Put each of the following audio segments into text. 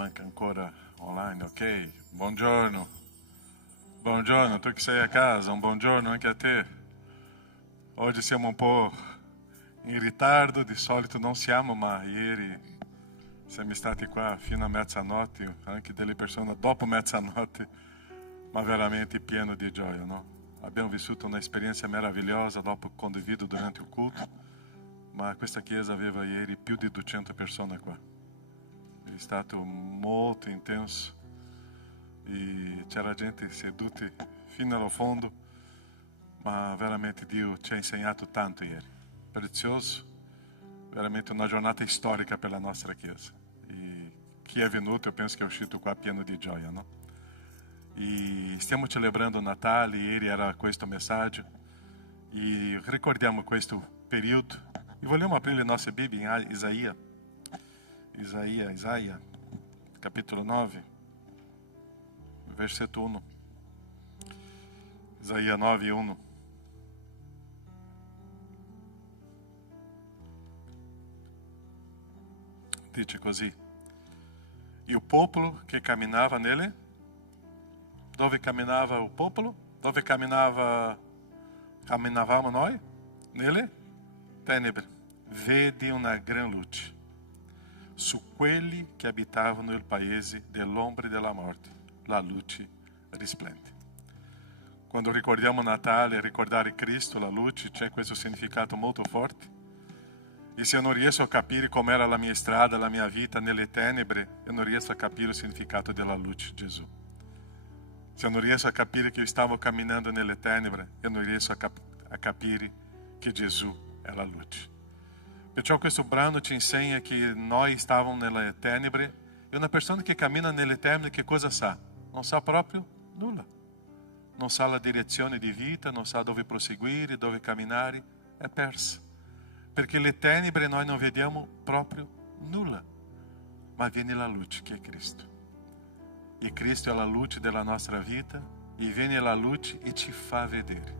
Manca ancora online, ok? Buongiorno. Buongiorno, tu che sei a casa, un buongiorno anche a te. Oggi siamo un po' in ritardo, di solito non siamo, ma ieri siamo stati qua fino a mezzanotte, anche delle persone dopo mezzanotte, ma veramente pieno di gioia, no? Abbiamo vissuto un'esperienza meravigliosa, dopo condivido durante il culto, ma questa chiesa aveva ieri più di 200 persone qua. È stato molto intenso e c'era gente seduta fino al fondo, ma veramente Dio ci ha insegnato tanto ieri. Prezioso, veramente una giornata storica per la nostra chiesa. E chi è venuto, eu penso che è uscito qua pieno di gioia, no? E stiamo celebrando o Natale, ieri era questo messaggio, e ricordiamo questo periodo. E vogliamo aprire le nostre Bibbie in Isaia, capítulo 9, versetto 1. Isaia 9, 1. Dice così: e o popolo che camminava nele, dove camminava o popolo? Dove camminavamo noi? Nele? Tenebre. Vede una gran luce su quelli che abitavano nel paese dell'ombra della morte, la luce risplende. Quando ricordiamo Natale, ricordare Cristo, la luce, c'è questo significato molto forte. E se eu non riesco a capire com'era la mia strada, la mia vita nelle tenebre, eu non riesco a capire il significato della luce, Gesù. Se eu non riesco a capire che io stavo camminando nelle tenebre, eu non riesco a capire che Gesù è la luce. Perciò questo brano ci insegna che noi stavamo nelle tenebre e una persona che cammina nelle tenebre che cosa sa? Non sa proprio nulla. Non sa la direzione di vita, non sa dove proseguire, dove camminare, è persa. Perché le tenebre noi non vediamo proprio nulla, ma viene la luce che è Cristo. E Cristo è la luce della nostra vita e viene la luce e ci fa vedere.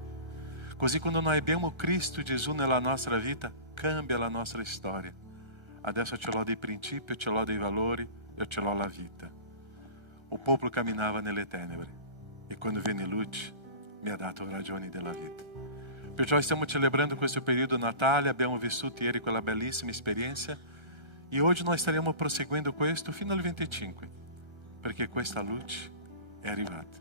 Così quando noi abbiamo Cristo Gesù nella nostra vita, cambia la nostra storia. Adesso ce l'ho dei principi, ce l'ho dei valori, io ce l'ho la vita. O popolo camminava nelle tenebre e quando viene luce mi ha dato ragioni della vita. Perciò stiamo celebrando questo periodo Natale, abbiamo vissuto ieri quella bellissima esperienza e oggi noi staremo proseguendo questo fino al 25, perché questa luce è arrivata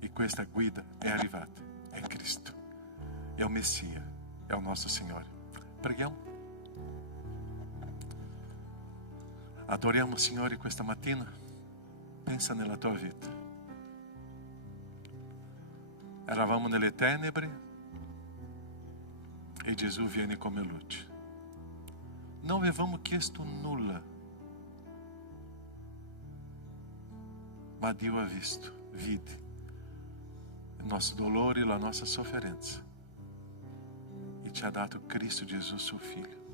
e questa guida è arrivata, è Cristo, è il Messia, è il nostro Signore. Preghiamo. Adoriamo, Signore, questa mattina. Pensa nella tua vita. Eravamo nelle tenebre e Gesù viene come luce. Non avevamo chiesto nulla, ma Dio ha visto, vide il nostro dolore e la nostra sofferenza e ci ha dato Cristo Gesù, suo Figlio,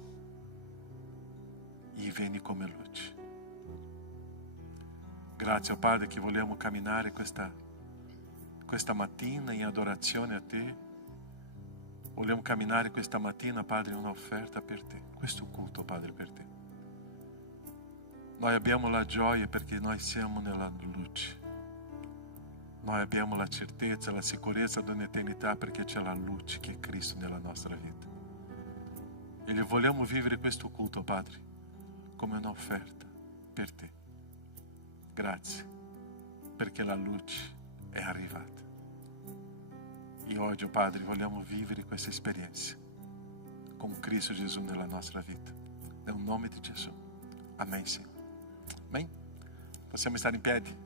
e viene come luce. Grazie, Padre, che vogliamo camminare questa mattina in adorazione a Te. Vogliamo camminare questa mattina, Padre, un'offerta per Te. Questo culto, Padre, per Te. Noi abbiamo la gioia perché noi siamo nella luce. Noi abbiamo la certezza, la sicurezza di un'eternità perché c'è la luce che è Cristo nella nostra vita. E vogliamo vivere questo culto, Padre, come un'offerta per Te. Grazie, perché la luce è arrivata. E oggi, Padre, vogliamo vivere questa esperienza con Cristo Gesù nella nostra vita. Nel nome di Gesù. Amém, Signore. Amém? Possiamo stare in piedi.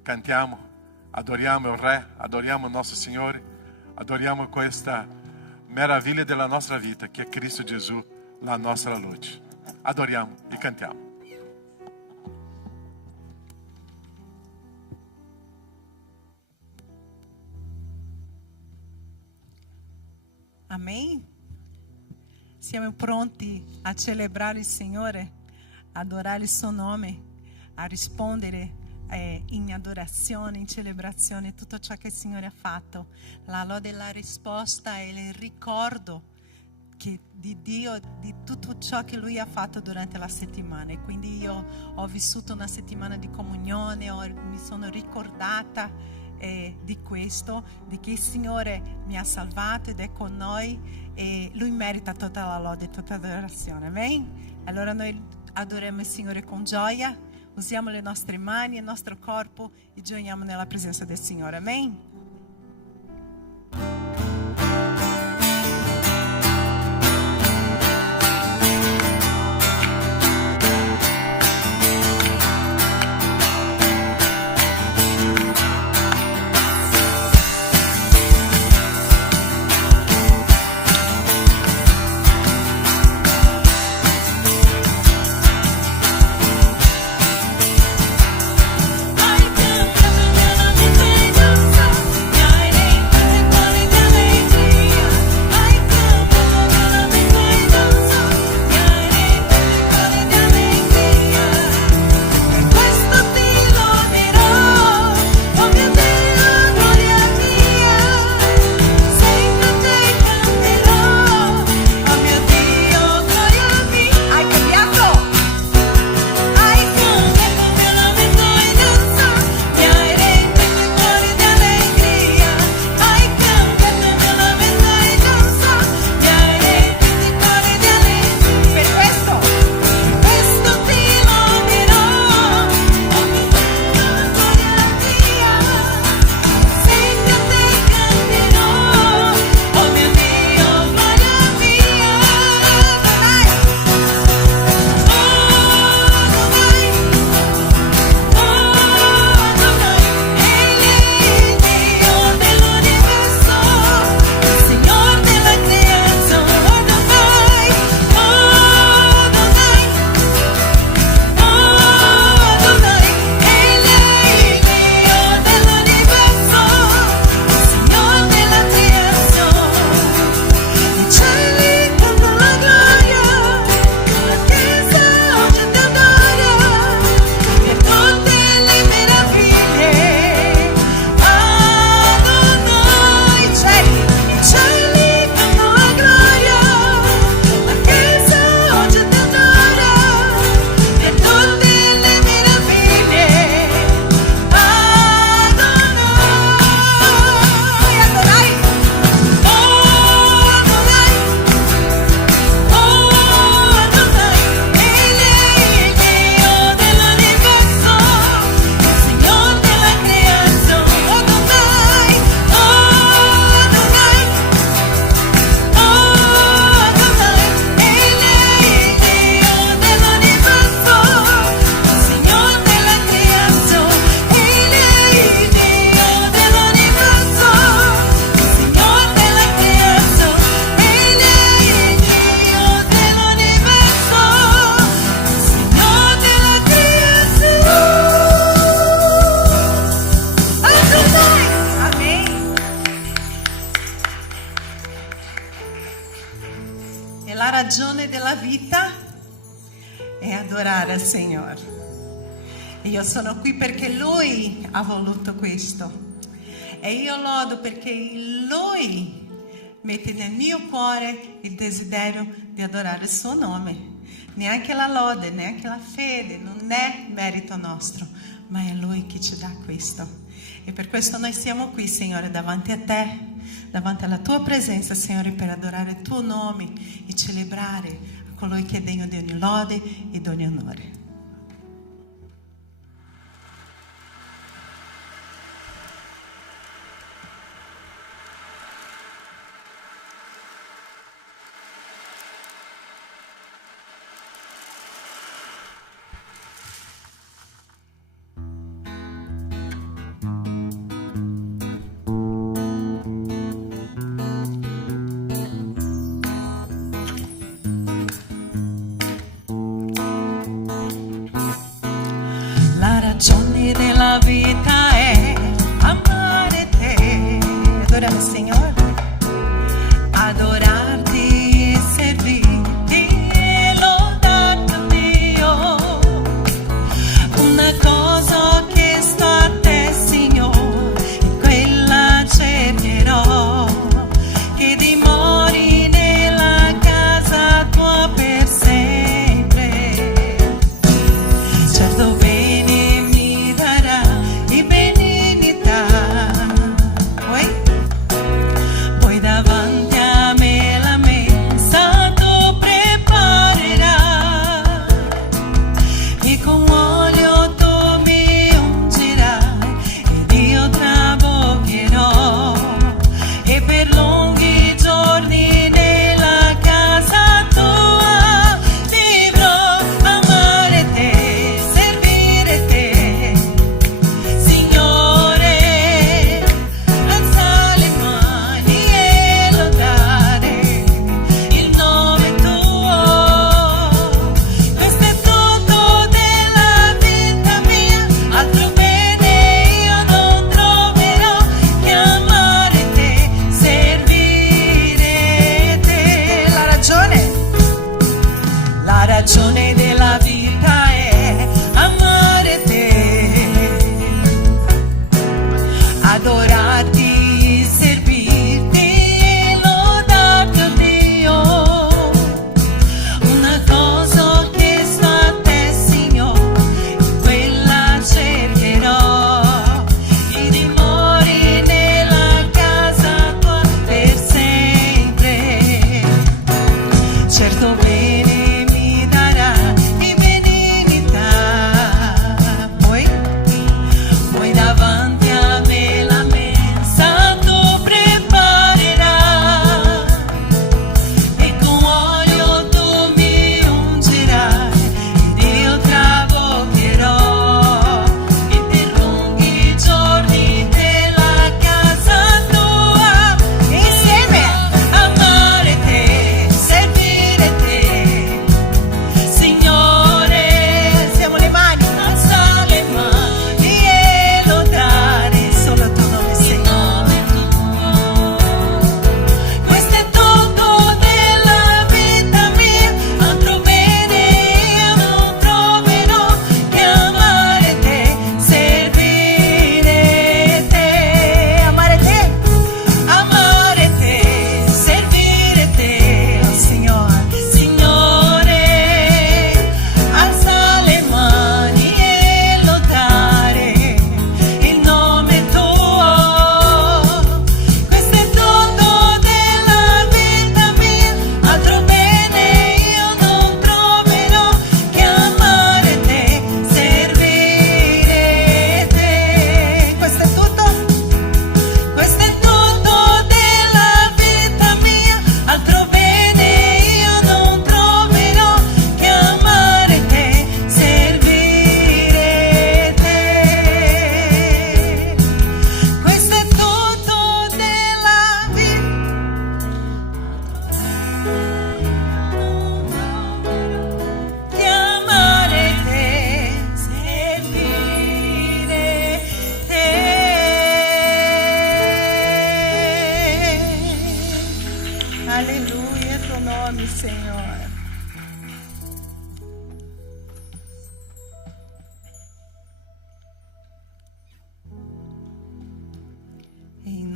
Cantiamo. Adoriamo il Re, adoriamo il nostro Signore, adoriamo questa meraviglia della nostra vita che è Cristo Gesù, la nostra luce. Adoriamo e cantiamo. Amém? Siamo pronti a celebrare il Signore, adorare il suo nome, a rispondere in adorazione, in celebrazione tutto ciò che il Signore ha fatto. La lode della risposta è il ricordo di Dio, di tutto ciò che Lui ha fatto durante la settimana. E quindi io ho vissuto una settimana di comunione, mi sono ricordata di questo, di che il Signore mi ha salvato ed è con noi, e Lui merita tutta la lode e tutta l'adorazione. Amen? Allora noi adoriamo il Signore con gioia, usiamo le nostre mani e il nostro corpo e gioiamo nella presenza del Signore. Amen? ragione della vita è adorare il Signore. E io sono qui perché Lui ha voluto questo. E io lodo perché Lui mette nel mio cuore il desiderio di adorare il suo nome. Neanche la lode, neanche la fede, non è merito nostro, ma è Lui che ci dà questo. E per questo noi siamo qui, Signore, davanti a Te, davanti alla Tua presenza, Signore, per adorare il Tuo nome e celebrare a colui che è degno di ogni lode e di ogni onore. Della vita è amare te, adorare il Signore, adorarti e servirti e lodarti Dio. Una cosa che sto a te, Signore, e quella cercherò, che dimori nella casa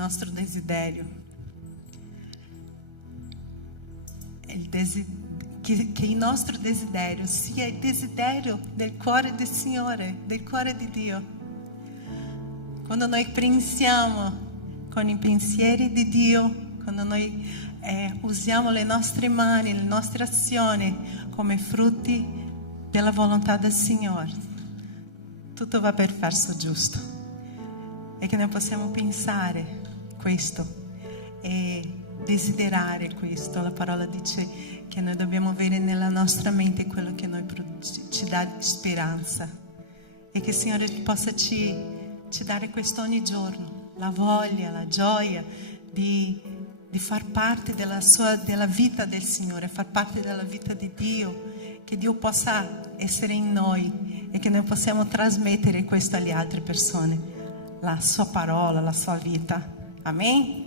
nostro desiderio. Che il nostro desiderio sia il desiderio del cuore del Signore, del cuore di Dio. Quando noi pensiamo con i pensieri di Dio, quando noi usiamo le nostre mani, le nostre azioni come frutti della volontà del Signore, tutto va per verso giusto. E che noi possiamo pensare questo e desiderare questo. La parola dice che noi dobbiamo avere nella nostra mente quello che ci dà speranza, e che il Signore possa ci dare questo ogni giorno, la voglia, la gioia di far parte della vita del Signore, far parte della vita di Dio, che Dio possa essere in noi e che noi possiamo trasmettere questo alle altre persone, la sua parola, la sua vita. Amen.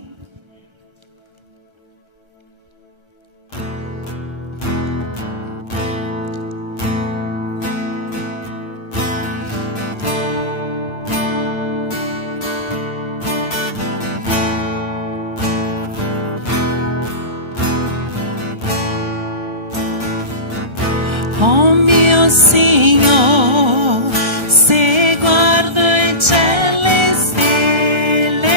Oh mio Signore, se guardo il cielo e stelle,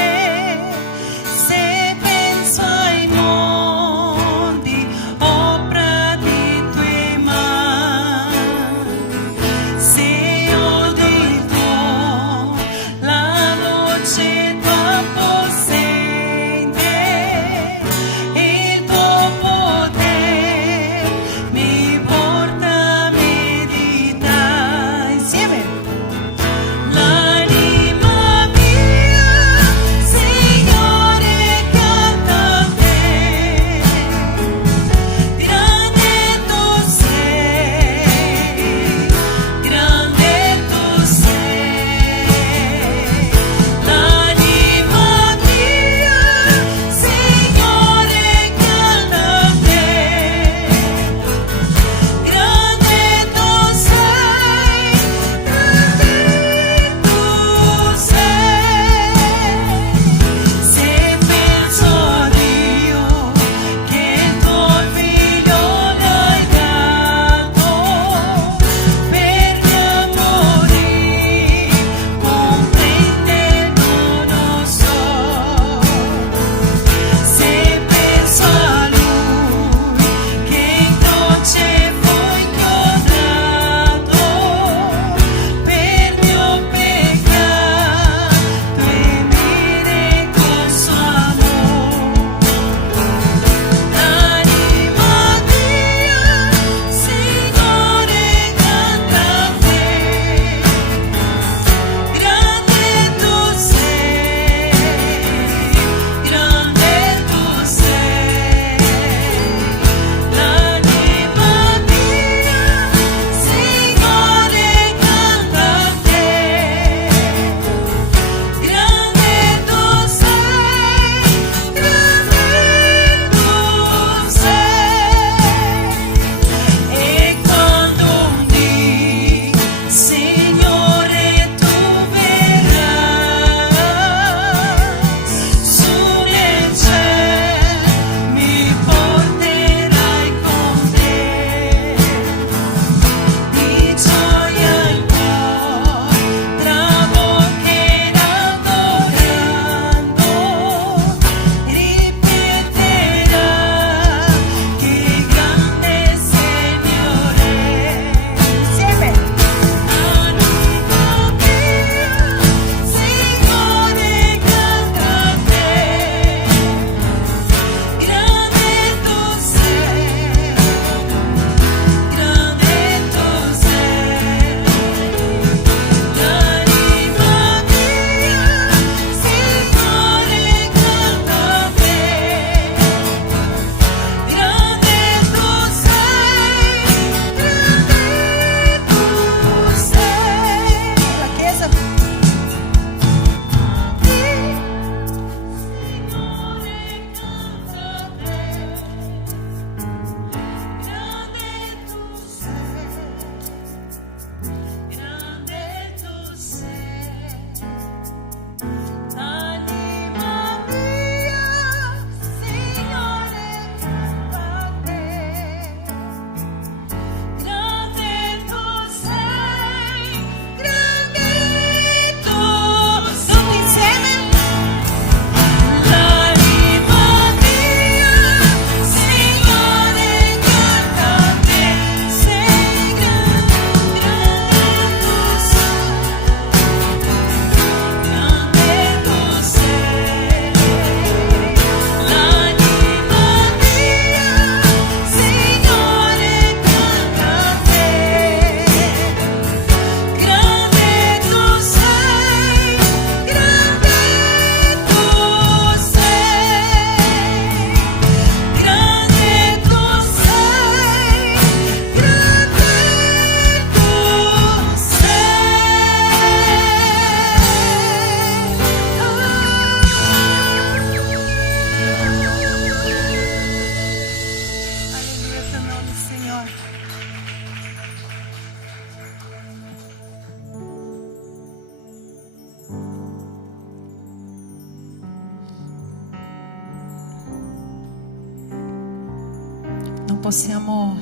possiamo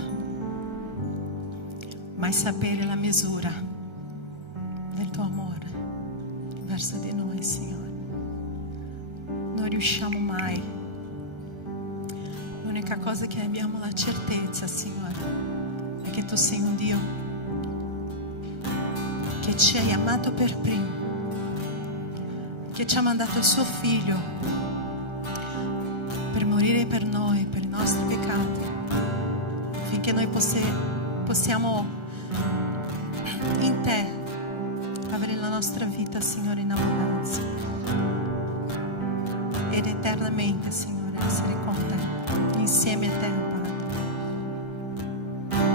mai sapere la misura del tuo amore verso di noi, Signore. Non riusciamo mai. L'unica cosa che abbiamo la certezza, Signore, è che tu sei un Dio che ci hai amato per primo, che ci ha mandato il suo figlio per morire per noi, per i nostri peccati, affinché noi possiamo in te avere la nostra vita, Signore, in abbondanza ed eternamente, Signore, essere con te, insieme a te, Padre.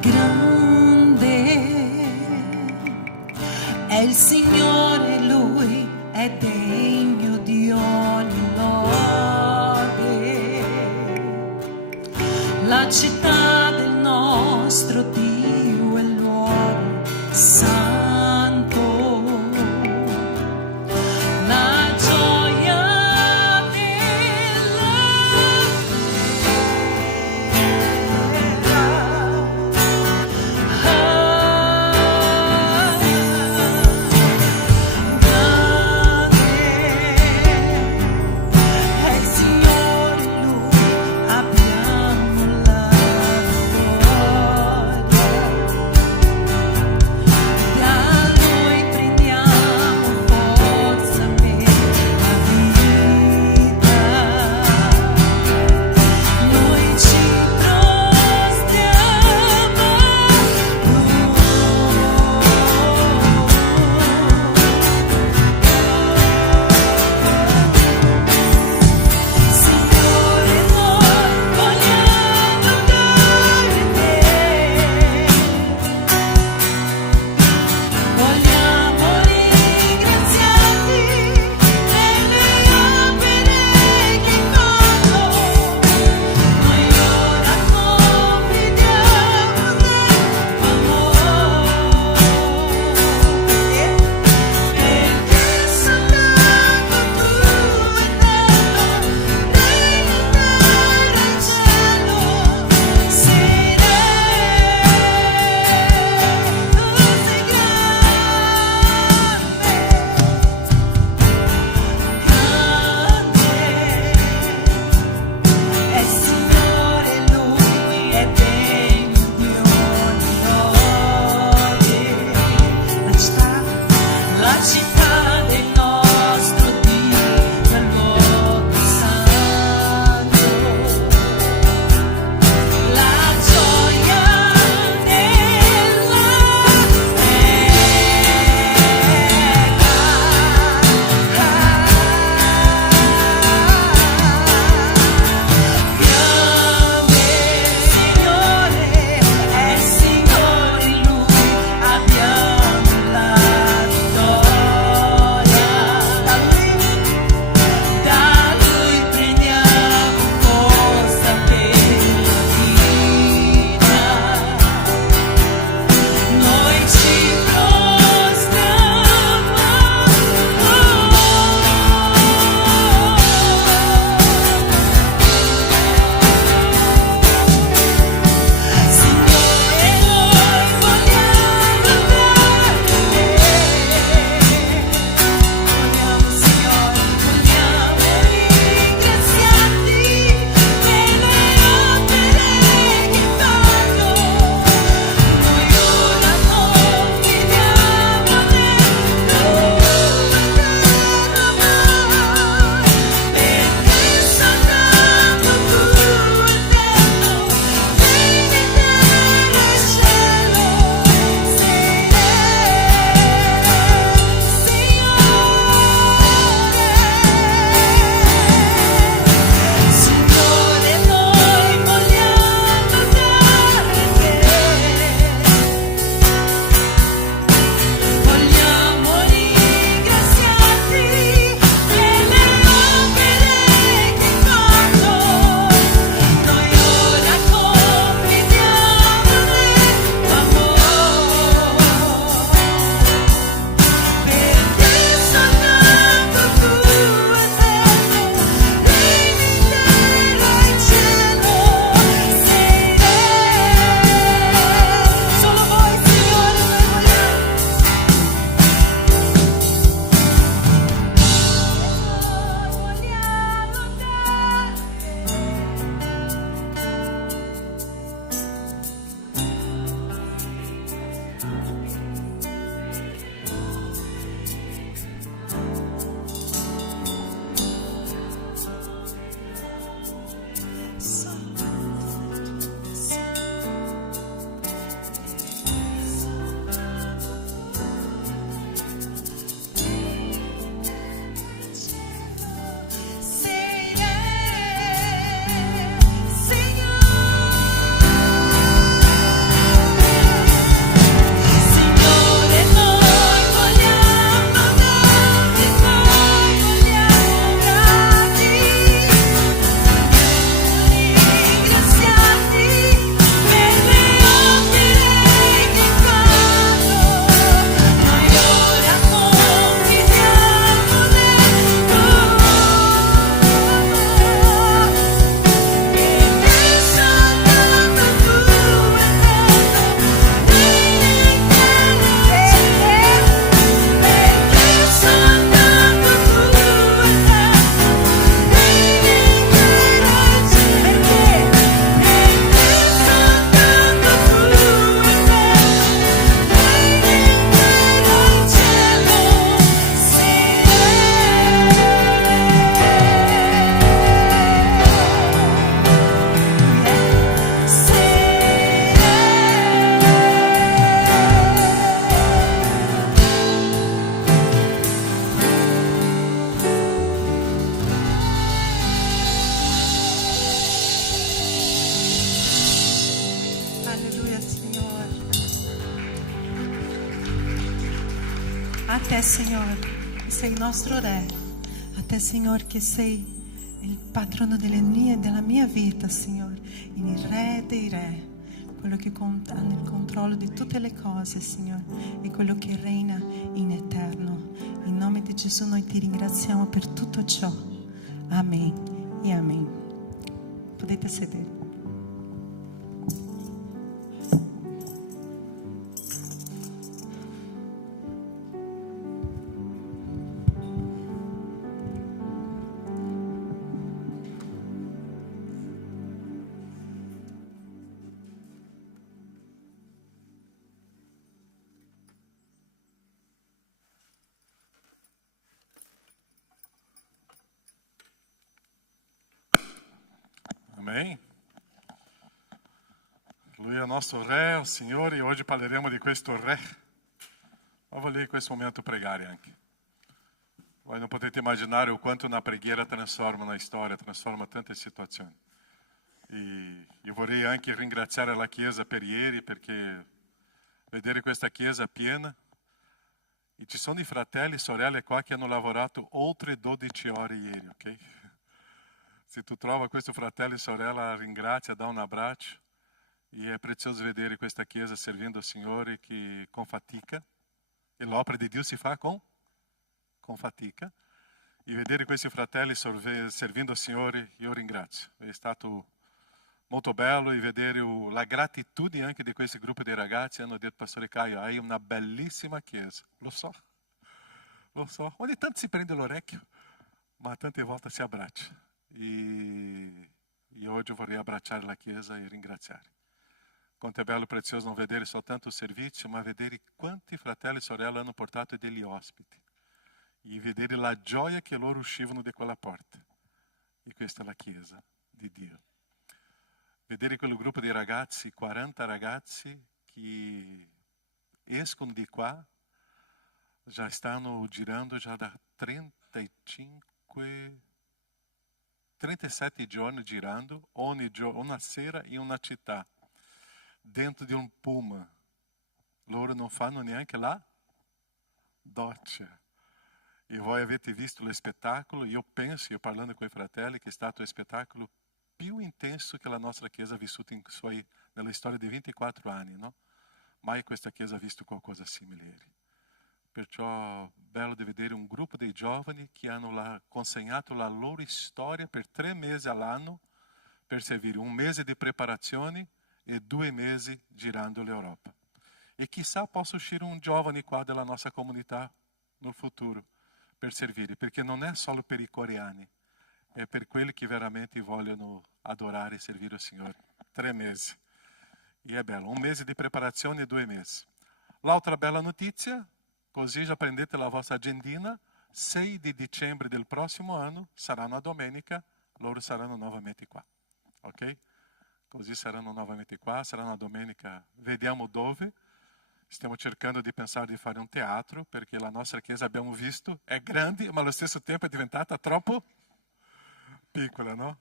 Grande è il Signore, Lui è degno di ogni lode. La città del nostro Dio è luogo santo. La gioia della grande è il Signore, Lui abbiamo la A te, Signore, che sei il nostro Re. A te, Signore, che sei il patrono della mia vita, Signore. Il Re dei Re. Quello che ha il controllo di tutte le cose, Signore. E quello che reina in eterno. In nome di Gesù noi ti ringraziamo per tutto ciò. Amen e amen. Potete sedere. Amém? Lui è il nostro Re, il Signore, e oggi parleremo di questo Re. Ma voglio in questo momento pregare anche. Voi non potete immaginare o quanto una preghiera trasforma una storia, trasforma tante situazioni. E io vorrei anche ringraziare la Chiesa per ieri, perché vedere questa Chiesa piena, e ci sono i fratelli e sorelle qua che hanno lavorato oltre 12 ore ieri, ok? Se tu trova questo fratello e sorella, ringrazia, dá um abraço. E é precioso vedere questa Chiesa servindo al Signore che con fatica. E l'opera di Dio si fa con fatica. E vedere questi fratelli servindo al Signore, io ringrazio. È stato molto bello e vedere la gratitudine anche di questi gruppi di ragazzi. Hanno detto, Pastore Caio, hai una bellissima Chiesa. Lo so. Ogni tanto si prende l'orecchio, ma tante volte si abbraccia. E oggi vorrei abbracciare la Chiesa e ringraziare. Quanto è bello e prezioso non vedere soltanto il servizio, ma vedere quanti fratelli e sorelle hanno portato degli ospiti. E vedere la gioia che loro uscivano di quella porta. E questa è la Chiesa di Dio. Vedere quel gruppo di ragazzi, 40 ragazzi, che escono di qua, già stanno girando già da 37 giorni girando, una sera in una città, dentro di un pullman. Loro non fanno neanche la doccia. E voi avete visto lo spettacolo, io penso, io parlando con i fratelli, che è stato lo spettacolo più intenso che la nostra Chiesa ha vissuto nella storia di 24 anni, no? Mai questa Chiesa ha visto qualcosa simile ieri. Perciò bello di vedere un gruppo di giovani che hanno consegnato la loro storia per 3 mesi all'anno per servire, 1 mese di preparazione e 2 mesi girando l'Europa. E chissà possa uscire un giovane qua della nostra comunità nel futuro per servire, perché non è solo per i coreani, è per quelli che veramente vogliono adorare e servire il Signore. 3 mesi. E è bello, 1 mese di preparazione e 2 mesi. L'altra bella notizia, così già prendete la vostra agendina, 6 di dicembre del prossimo anno, sarà una domenica, loro saranno nuovamente qua. Ok? Così saranno nuovamente qua, sarà una domenica, vediamo dove. Stiamo cercando di pensare di fare un teatro, perché la nostra Chiesa, abbiamo visto, è grande, ma allo stesso tempo è diventata troppo piccola, no?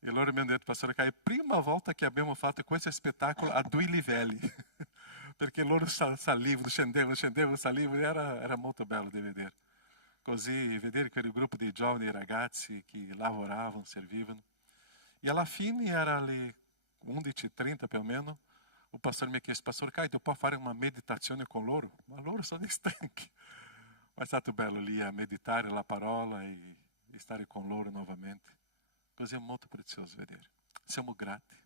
E loro mi hanno detto, Pastore Caio, prima volta che abbiamo fatto questo spettacolo a 2 livelli. Perché loro salivano, scendevano, salivano, era molto bello di vedere. Così, vedere quel gruppo di giovani ragazzi che lavoravano, servivano. E alla fine, era alle 11h30 più o meno, o pastore mi ha chiesto, Pastore Caio, tu puoi fare una meditazione con loro? Ma loro sono stanchi. Ma è stato bello lì a meditare la parola e stare con loro nuovamente. Così è molto prezioso vedere. Siamo grati.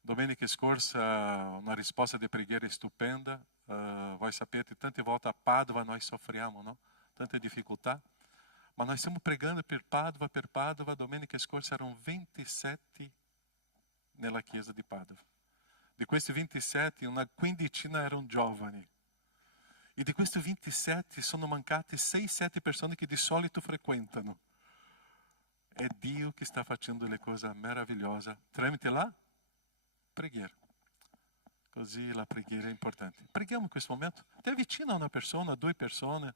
Domenica scorsa una risposta di preghiera stupenda. Voi sapete, tante volte a Padova noi soffriamo, no? Tante difficoltà. Ma noi stiamo pregando per Padova. Domenica scorsa erano 27 nella chiesa di Padova. Di questi 27, una quindicina erano giovani. E di questi 27 sono mancate 6-7 persone che di solito frequentano. È Dio che sta facendo le cose meravigliose tramite la preghiera. Così la preghiera è importante. Preghiamo in questo momento. Ti avvicina a una persona, a 2 persone.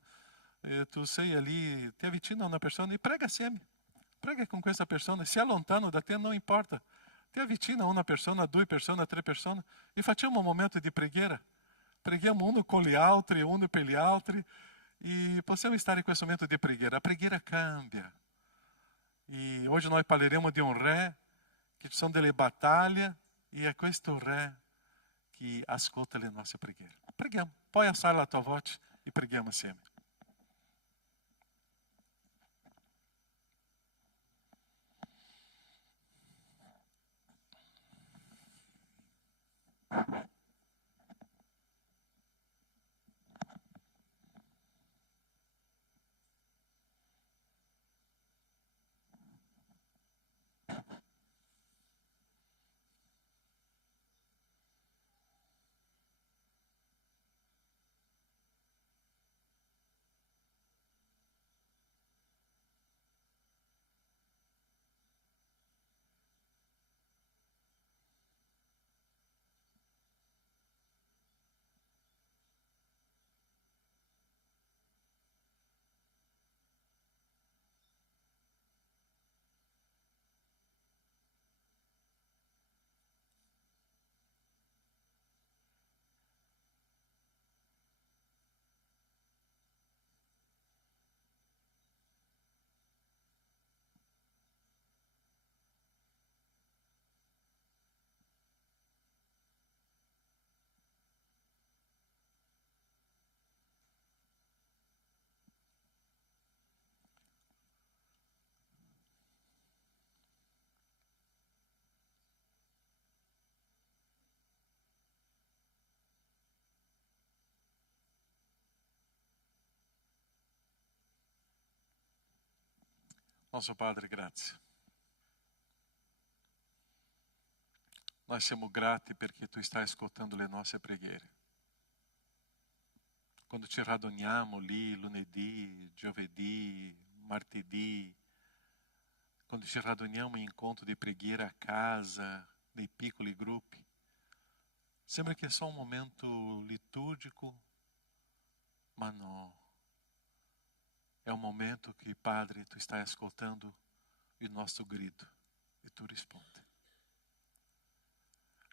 Tu sei lì, ti avvicina a una persona e prega assieme. Prega con questa persona. Se è lontano da te, non importa. Ti avvicina a una persona, a 2 persone, a 3 persone. E facciamo un momento di preghiera. Preghiamo uno con gli altri, uno per gli altri. e possiamo stare in questo momento di preghiera. La preghiera cambia. E oggi noi parleremo di un re, che ci sono delle battaglie, e è questo re che ascolta le nostre preghiere. Preghiamo. Puoi alzare la tua voce e preghiamo assieme. Nosso Padre, grazie. Noi siamo grati perché tu stai ascoltando le nostre preghiere. Quando ci raduniamo lì lunedì, giovedì, martedì, quando ci raduniamo in incontro di preghiera a casa, nei piccoli gruppi, sembra che è só un momento liturgico, ma no. È un momento che, Padre, tu stai ascoltando il nostro grido e tu rispondi.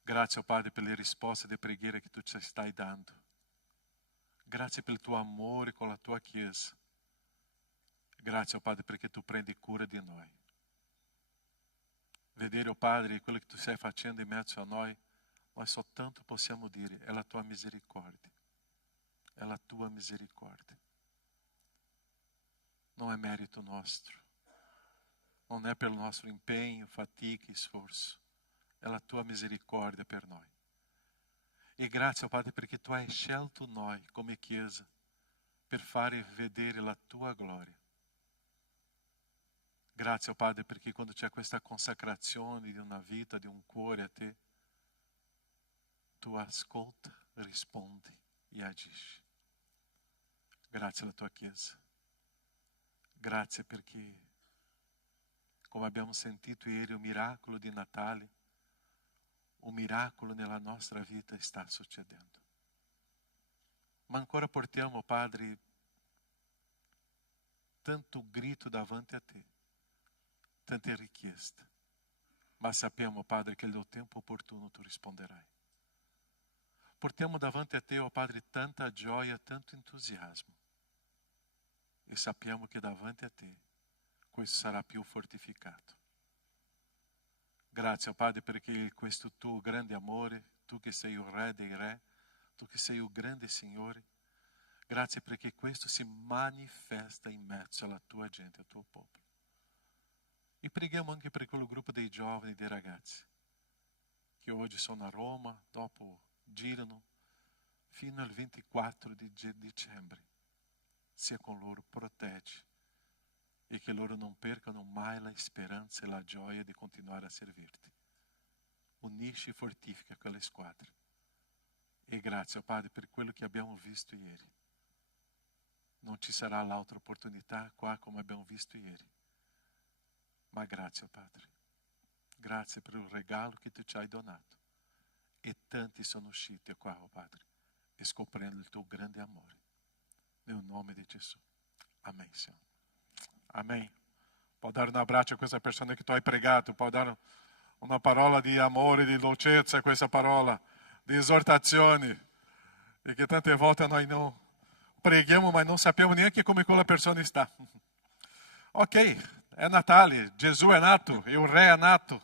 Grazie, Padre, per le risposte di preghiera che tu ci stai dando. Grazie per il tuo amore con la tua Chiesa. Grazie, Padre, perché tu prendi cura di noi. Vedere, Padre, quello che tu stai facendo in mezzo a noi soltanto possiamo dire, è la tua misericordia. È la tua misericordia. Non è merito nostro. Non è per il nostro impegno, fatica e sforzo. È la tua misericordia per noi. E grazie, Padre, perché tu hai scelto noi come Chiesa per fare vedere la tua gloria. Grazie, Padre, perché quando c'è questa consacrazione di una vita, di un cuore a te, tu ascolta, rispondi e agisci. Grazie alla tua Chiesa. Grazie perché, come abbiamo sentito ieri, o miracolo di Natale, un miracolo nella nostra vita sta succedendo. Ma ancora portiamo, Padre, tanto grito davanti a te, tante richieste. Ma sappiamo, Padre, che nel tempo opportuno tu risponderai. Portiamo davanti a te, ó Padre, tanta gioia, tanto entusiasmo. E sappiamo che davanti a te questo sarà più fortificato. Grazie, Padre, perché questo tuo grande amore, tu che sei il Re dei Re, tu che sei il grande Signore, grazie perché questo si manifesta in mezzo alla tua gente, al tuo popolo. E preghiamo anche per quel gruppo dei giovani e dei ragazzi che oggi sono a Roma, dopo girano fino al 24 di dicembre. Sia con loro, protegge e che loro non percano mai la speranza e la gioia di continuare a servirti. Unisci e fortifica quella squadra. E grazie, Padre, per quello che abbiamo visto ieri. Non ci sarà l'altra opportunità qua come abbiamo visto ieri. Ma grazie, Padre. Grazie per il regalo che tu ci hai donato. E tanti sono usciti qua, oh Padre, e scoprendo il tuo grande amore. Nel nome di Gesù. Amém, Senhor. Amém. Può dare un abbraccio a questa persona che tu hai pregato, può dare una parola di amore, di dolcezza a questa parola, di esortazione, e che tante volte noi non preghiamo ma non sappiamo neanche come quella persona sta. Ok, è Natale, Gesù è nato, il Re è nato.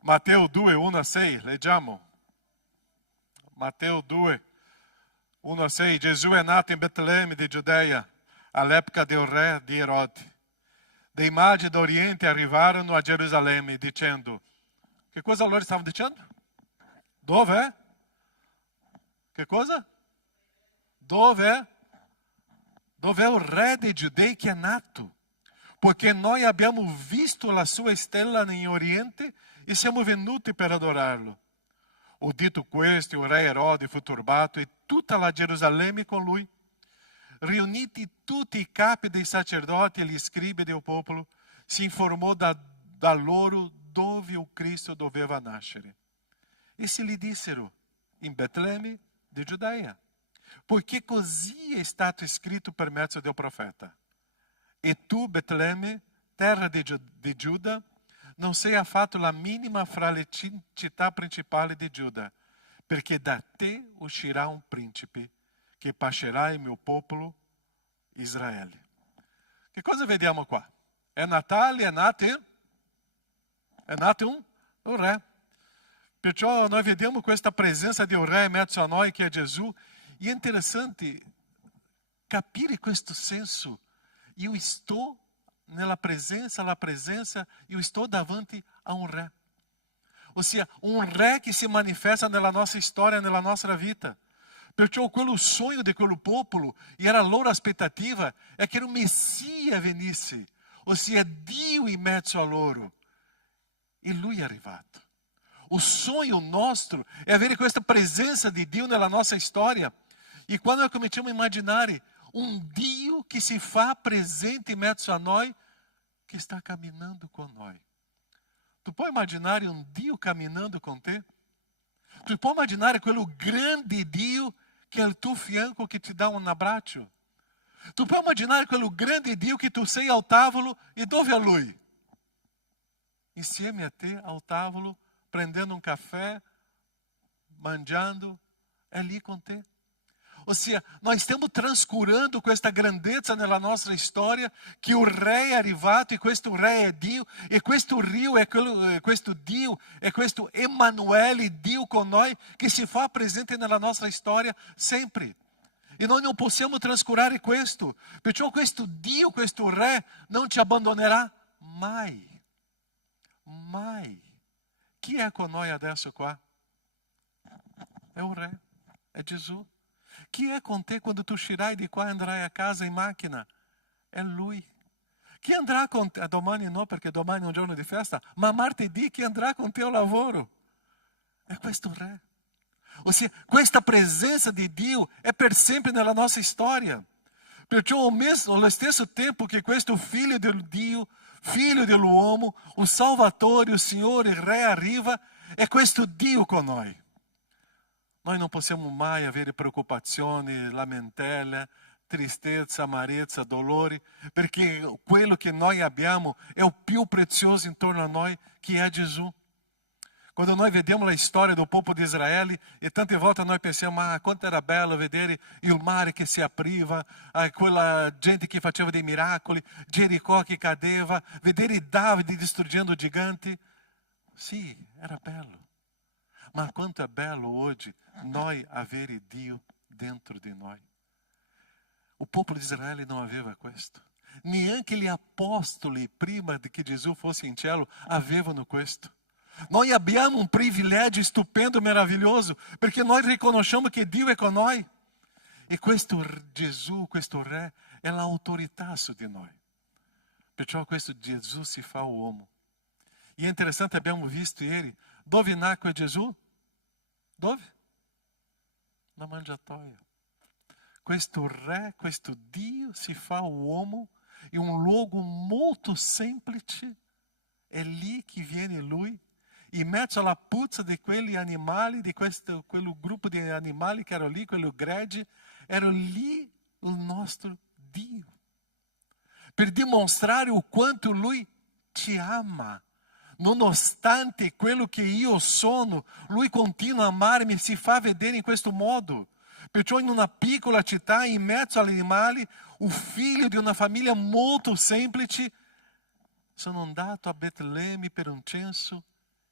Matteo 2, 1-6, leggiamo. Matteo 2, 1-6, Gesù è nato in Betlemme di Giudea, all'epoca del re di Erode. Dei magi d'Oriente arrivarono a Gerusalemme dicendo, che cosa loro stavano dicendo? Dove? Che cosa? Dove? Dove è il re dei Giudei che è nato? Perché noi abbiamo visto la sua stella in Oriente e siamo venuti per adorarlo. Udito questo, il re Erode fu turbato e tutta la Gerusalemme con lui. Riuniti tutti i capi dei sacerdoti e gli scribi del popolo, si informò da loro dove il Cristo doveva nascere. E se gli dissero, in Betlemme di Giudea, poiché così è stato scritto per mezzo del profeta. E tu, Betlemme, terra di Giuda, non sei affatto la minima fra le città principali di Giuda, perché da te uscirà un principe che pascerà il mio popolo Israele. Che cosa vediamo qua? È Natale, è nato un re. Perciò noi vediamo questa presenza di un re in mezzo a noi che è Gesù. E è interessante capire questo senso. Io sto nella presenza, io sto davanti a un re. Ossia, un re che si manifesta nella nostra storia, nella nostra vita. Perciò quello sogno di quel popolo, e era la loro aspettativa, è che il Messia venisse. Ossia, Dio in mezzo a loro. E Lui è arrivato. Il sogno nostro è avere questa presenza di Dio nella nostra storia. E quando noi cominciamo a immaginare un Dio che si fa presente in mezzo a noi, che sta camminando con noi. Tu puoi immaginare un Dio camminando com te? Tu puoi immaginare quello grande Dio che è al tuo fianco, che ti dà un abbraccio? Tu puoi immaginare quello grande Dio che tu sei al tavolo e dove è Lui? Insieme a te al tavolo, prendendo un caffè, mangiando, è lì com te. Ossia, nós stiamo trascurando questa grandezza nella nostra storia, che il re è arrivato e questo re è Dio, e questo Dio è questo Dio, è questo Emanuele, Dio con noi, che si fa presente nella nostra storia sempre. E noi non possiamo trascurare questo, perciò questo Dio, questo re, non ci abbandonerà mai. Mai. Chi è con noi adesso qua? È un re, è Gesù. Chi è con te quando tu uscirai di qua e andrai a casa in macchina? È Lui. Chi andrà con te? Domani no, perché domani è un giorno di festa, ma martedì chi andrà con te al lavoro? È questo Re. Ossia, questa presenza di Dio è per sempre nella nostra storia. Perciò allo stesso tempo che questo Figlio del Dio, Figlio dell'uomo, o Salvatore, il Signore, il Re arriva, è questo Dio con noi. Noi non possiamo mai avere preoccupazioni, lamentele, tristezza, amarezza, dolori, perché quello che noi abbiamo è il più prezioso intorno a noi, che è Gesù. Quando noi vediamo la storia del popolo di Israele, e tante volte noi pensiamo, quanto era bello vedere il mare che si apriva, quella gente che faceva dei miracoli, Jericó che cadeva, vedere Davide distruggendo i giganti. Sì, era bello. Ma quanto è bello oggi noi avere Dio dentro di noi. O popolo di Israele non aveva questo. Neanche gli apostoli, prima di che Gesù fosse in cielo, avevano questo. Noi abbiamo un privilegio stupendo, meraviglioso, perché noi riconosciamo che Dio è con noi. E questo Gesù, questo Re, è l'autorità su di noi. Perciò questo Gesù si fa uomo. E è interessante, abbiamo visto ieri, dove nacque Gesù? Dove? Na mangiatoia. Questo Re, questo Dio si fa uomo in un luogo molto semplice. È lì che viene Lui. In mezzo alla puzza di quegli animali, di quel gruppo di animali che erano lì, quello gregge, era lì il nostro Dio. Per dimostrare o quanto Lui ci ama. Nonostante quello che io sono, Lui continua a amarmi e si fa vedere in questo modo. Perciò in una piccola città, in mezzo agli animali, un figlio di una famiglia molto semplice, sono andato a Betlemme per un censo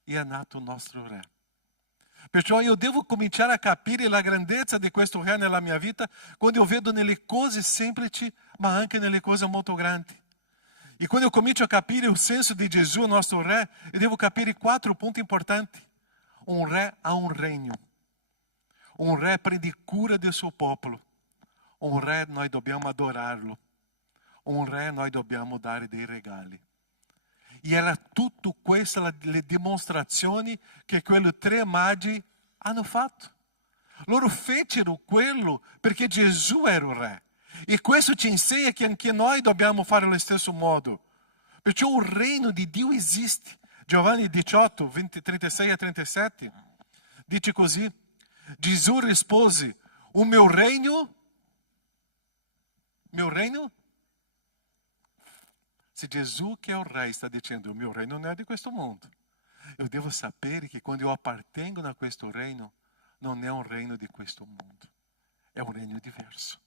e è nato il nostro Re. Perciò io devo cominciare a capire la grandezza di questo Re nella mia vita quando io vedo nelle cose semplici, ma anche nelle cose molto grandi. E quando eu comincio a capire o senso di Gesù, nostro Re, eu devo capire 4 punti importanti. Un Re ha un regno. Un Re prende cura del suo popolo. Un Re noi dobbiamo adorarlo. Un Re noi dobbiamo dare dei regali. E era tutto queste le dimostrazioni che quelle 3 magi hanno fatto. Loro fecero quello perché Gesù era il Re. E questo ci insegna che anche noi dobbiamo fare allo stesso modo. Perciò il regno di Dio esiste. Giovanni 18, 36 a 37 dice così. Gesù rispose, o meu reino? Se Gesù, che è il Re, sta dicendo, il mio regno non è di questo mondo. Io devo sapere che quando io appartengo a questo regno, non è un regno di questo mondo. È un regno diverso.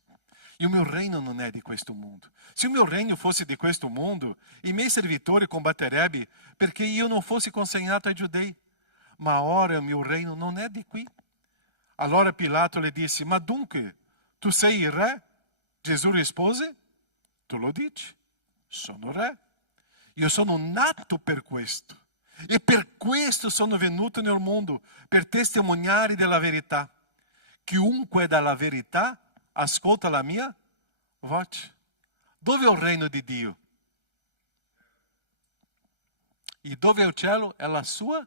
E o meu reino non è di questo mondo. Se o meu reino fosse di questo mondo, i miei servitori combatterebbero perché io non fossi consegnato ai giudei. Ma ora il mio reino non è di qui. Allora Pilato le disse, ma dunque, tu sei il Re? Gesù rispose, tu lo dici, sono Re. Io sono nato per questo. E per questo sono venuto nel mondo, per testimoniare della verità. Chiunque è dalla verità ascolta la mia voce. Dove è il regno di Dio? E dove è il cielo? È la sua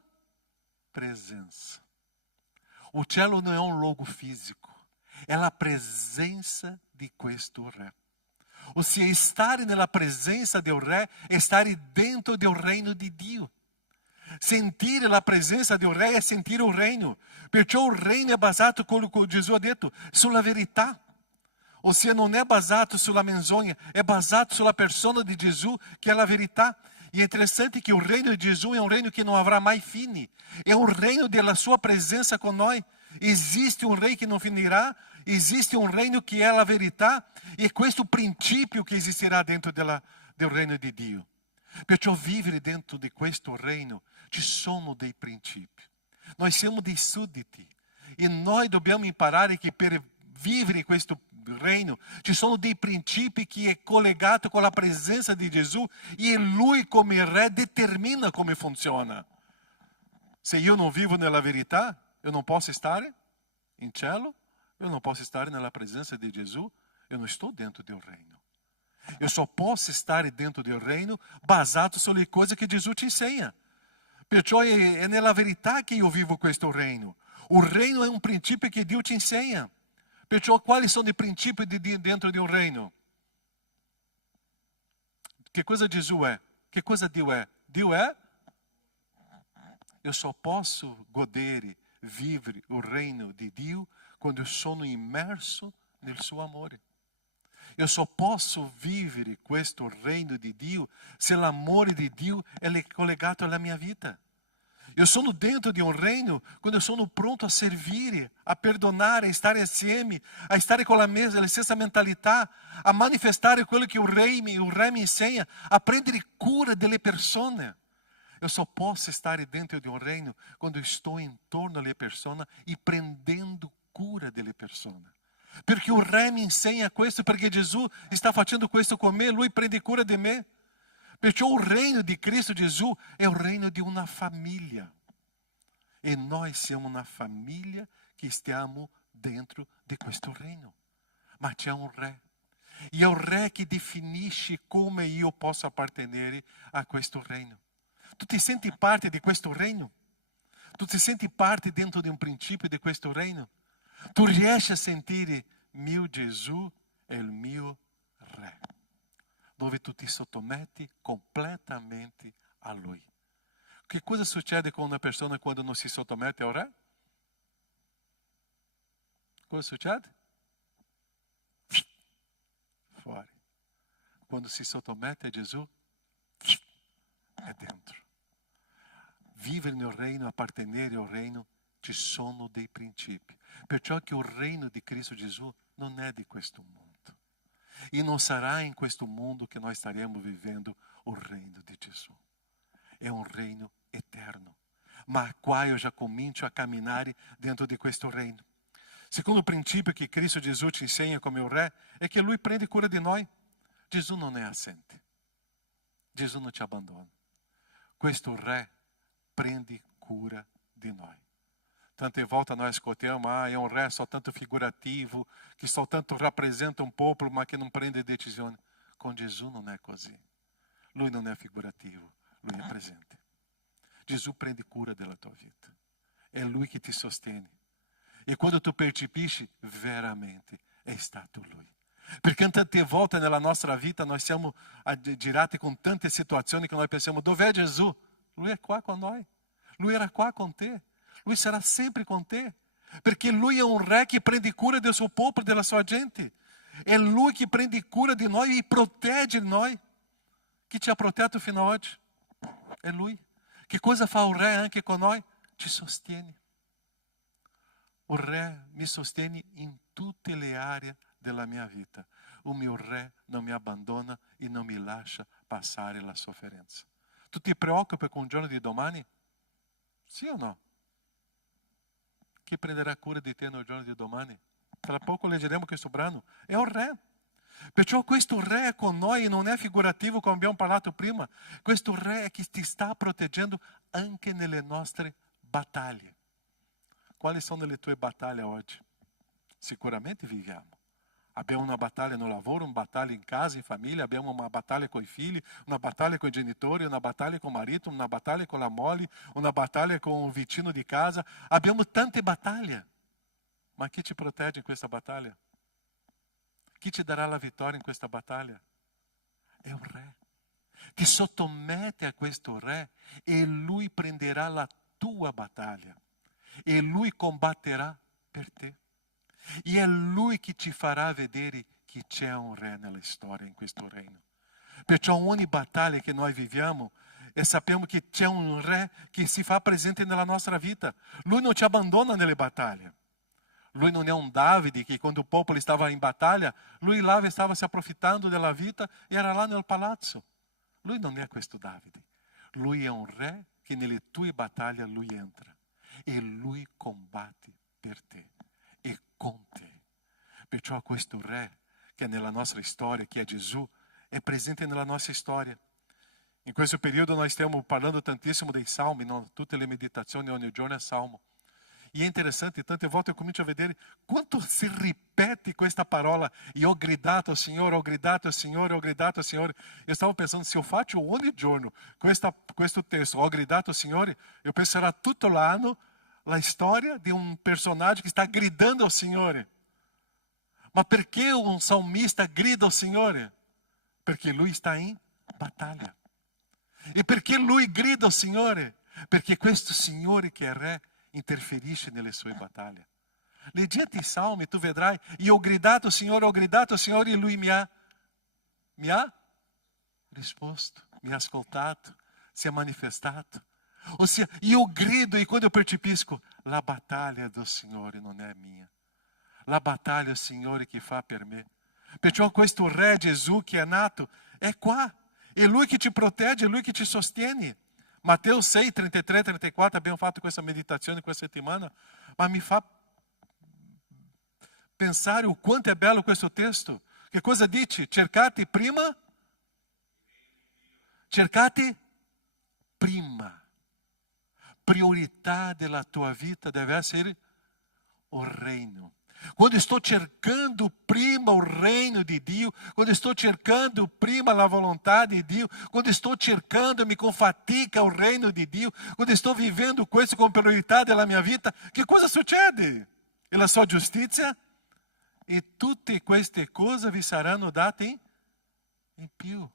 presença. O cielo non è un luogo fisico, è la presenza di questo Re. Ossia, stare nella presenza del Re è stare dentro del regno di Dio. Sentire la presenza del Re è sentire il regno. Perciò il regno è basato, come Gesù ha detto, sulla verità. Ossia, non è basato sulla menzogna, è basato sulla persona di Gesù, che è la verità. E è interessante che il regno di Gesù è un regno che non avrà mai fine. È un regno della sua presenza con noi. Esiste un re che non finirà, esiste un regno che è la verità, e questo principio che esisterà dentro del regno di Dio. Perciò vivere dentro di questo regno ci sono dei principi. Noi siamo dei sudditi e noi dobbiamo imparare che per vivere questo regno ci sono dei principi che è collegato con la presenza di Gesù e Lui come Re determina come funziona. Se io non vivo nella verità, eu não posso stare in cielo, eu não posso stare nella presenza di Gesù, eu não estou dentro del reino. Eu só posso stare dentro del reino basato sulle cose che Gesù ci insegna. Perciò è nella verità che io vivo questo reino. Il reino è un principio che Dio ci insegna. Perciò quali sono i principi dentro di un reino? Che cosa Gesù è? Che cosa Dio è? Dio è? Io só posso godere, vivere il regno di Dio quando io sono immerso nel suo amore. Io só posso vivere questo regno di Dio se l'amore di Dio è collegato alla mia vita. Io sono dentro di un regno quando io sono pronto a servire, a perdonare, a stare assieme, a stare con la stessa mentalità, a manifestare quello che il Re mi insegna, a prendere cura delle persone. Io só posso stare dentro di un regno quando estou intorno alle persone e prendendo cura delle persone. Perché il Re mi insegna questo, perché Gesù sta facendo questo con me, Lui prende cura di me. Perciò il regno di Cristo Gesù è il regno di una famiglia. E noi siamo una famiglia che stiamo dentro di questo regno. Ma c'è un Re. E è il Re che definisce come io posso appartenere a questo regno. Tu ti senti parte di questo regno? Tu ti senti parte dentro di un principio di questo regno? Tu riesci a sentire mio Gesù è il mio Re, dove tu ti sottometti completamente a Lui. Che cosa succede con una persona quando non si sottomette al Re? Cosa succede? Fuori. Quando si sottomette a Gesù, è dentro. Vivere nel reino, appartenere al reino, ci sono dei principi. Perciò che il regno di Cristo Gesù non è di questo mondo. E non sarà in questo mondo che noi staremo vivendo il regno di Gesù. È un regno eterno. Ma qua io già comincio a camminare dentro di questo regno. Secondo principio che Cristo Gesù ci insegna come un re è che Lui prende cura di noi. Gesù non è assente. Gesù non ci abbandona. Questo re prende cura di noi. Tante volte noi ascoltiamo, è un re soltanto figurativo, che soltanto rappresenta un popolo, ma che non prende decisioni. Con Gesù non è così. Lui non è figurativo, Lui è presente. Gesù prende cura della tua vita. È Lui che ti sostiene. E quando tu percepisci, veramente è stato Lui. Perché tante volte nella nostra vita noi siamo girati con tante situazioni che noi pensiamo, dov'è Gesù? Lui è qua con noi. Lui era qua con te. Lui sarà sempre con te. Perché Lui è un re che prende cura del suo popolo, della sua gente. È Lui che prende cura di noi e protegge noi. Chi ci ha protetto fino ad oggi? È Lui. Che cosa fa un re anche con noi? Ci sostiene. Il re mi sostiene in tutte le aree della mia vita. Il mio re non mi abbandona e non mi lascia passare la sofferenza. Tu ti preoccupi con il giorno di domani? Sì o no? Chi prenderà cura di te nel giorno di domani? Tra poco leggeremo questo brano. È un re. Perciò questo re è con noi e non è figurativo come abbiamo parlato prima. Questo re è che ti sta proteggendo anche nelle nostre battaglie. Quali sono le tue battaglie oggi? Sicuramente viviamo. Abbiamo una battaglia no lavoro, una battaglia in casa, in famiglia, abbiamo una battaglia con i figli, una battaglia con i genitori, una battaglia con il marito, una battaglia con la moglie, una battaglia con il vicino di casa. Abbiamo tante battaglie. Ma chi ci protegge in questa battaglia? Chi ci darà la vittoria in questa battaglia? È un re. Ti sottomette a questo re e lui prenderà la tua battaglia. E lui combatterà per te. E è lui che ti farà vedere che c'è un re nella storia, in questo regno. Perciò ogni battaglia che noi viviamo e sappiamo che c'è un re che si fa presente nella nostra vita. Lui non ci abbandona nelle battaglie. Lui non è un Davide che quando il popolo stava in battaglia, lui là stava si approfittando della vita e era là nel palazzo. Lui non è questo Davide. Lui è un re che nelle tue battaglie lui entra. E lui combatte per te e con te. Perciò questo re che è nella nostra storia, che è Gesù, è presente nella nostra storia. In questo periodo noi stiamo parlando tantissimo dei salmi, no? Tutte le meditazioni ogni giorno è salmo. E è interessante, tante volte eu comincio a vedere quanto si ripete questa parola. E ho gridato al Signore, ho gridato al Signore, ho gridato al Signore. Eu stavo pensando, se eu faccio ogni giorno questo testo, ho gridato al Signore, eu penserà tutto l'anno la storia di un personaggio che sta gridando al Signore. Ma perché un salmista grida al Signore? Perché lui sta in battaglia. E perché lui grida al Signore? Perché questo Signore che è re interferisce nelle sue battaglie. Leggete i salmi, tu vedrai, e ho gridato al Signore e lui mi ha risposto, mi ha ascoltato, si è manifestato. Ossia, io grido e quando eu percepisco, la battaglia do Signore non è mia. La battaglia è il Signore che fa per me. Perciò questo re Gesù che è nato è qua. È Lui che ti protegge, è Lui che ti sostiene. Matteo 6, 33, 34, abbiamo fatto questa meditazione questa settimana, ma mi fa pensare o quanto è bello questo testo. Che cosa dice? Cercate prima. Priorità della tua vita deve essere o reino. Quando estou cercando prima o reino di Dio, quando estou cercando prima la volontà di Dio, quando estou cercando-me com fatica o reino di Dio, quando estou vivendo questo com priorità della mia vita, che cosa succede? E la sua giustizia? E tutte queste cose vi saranno date in più.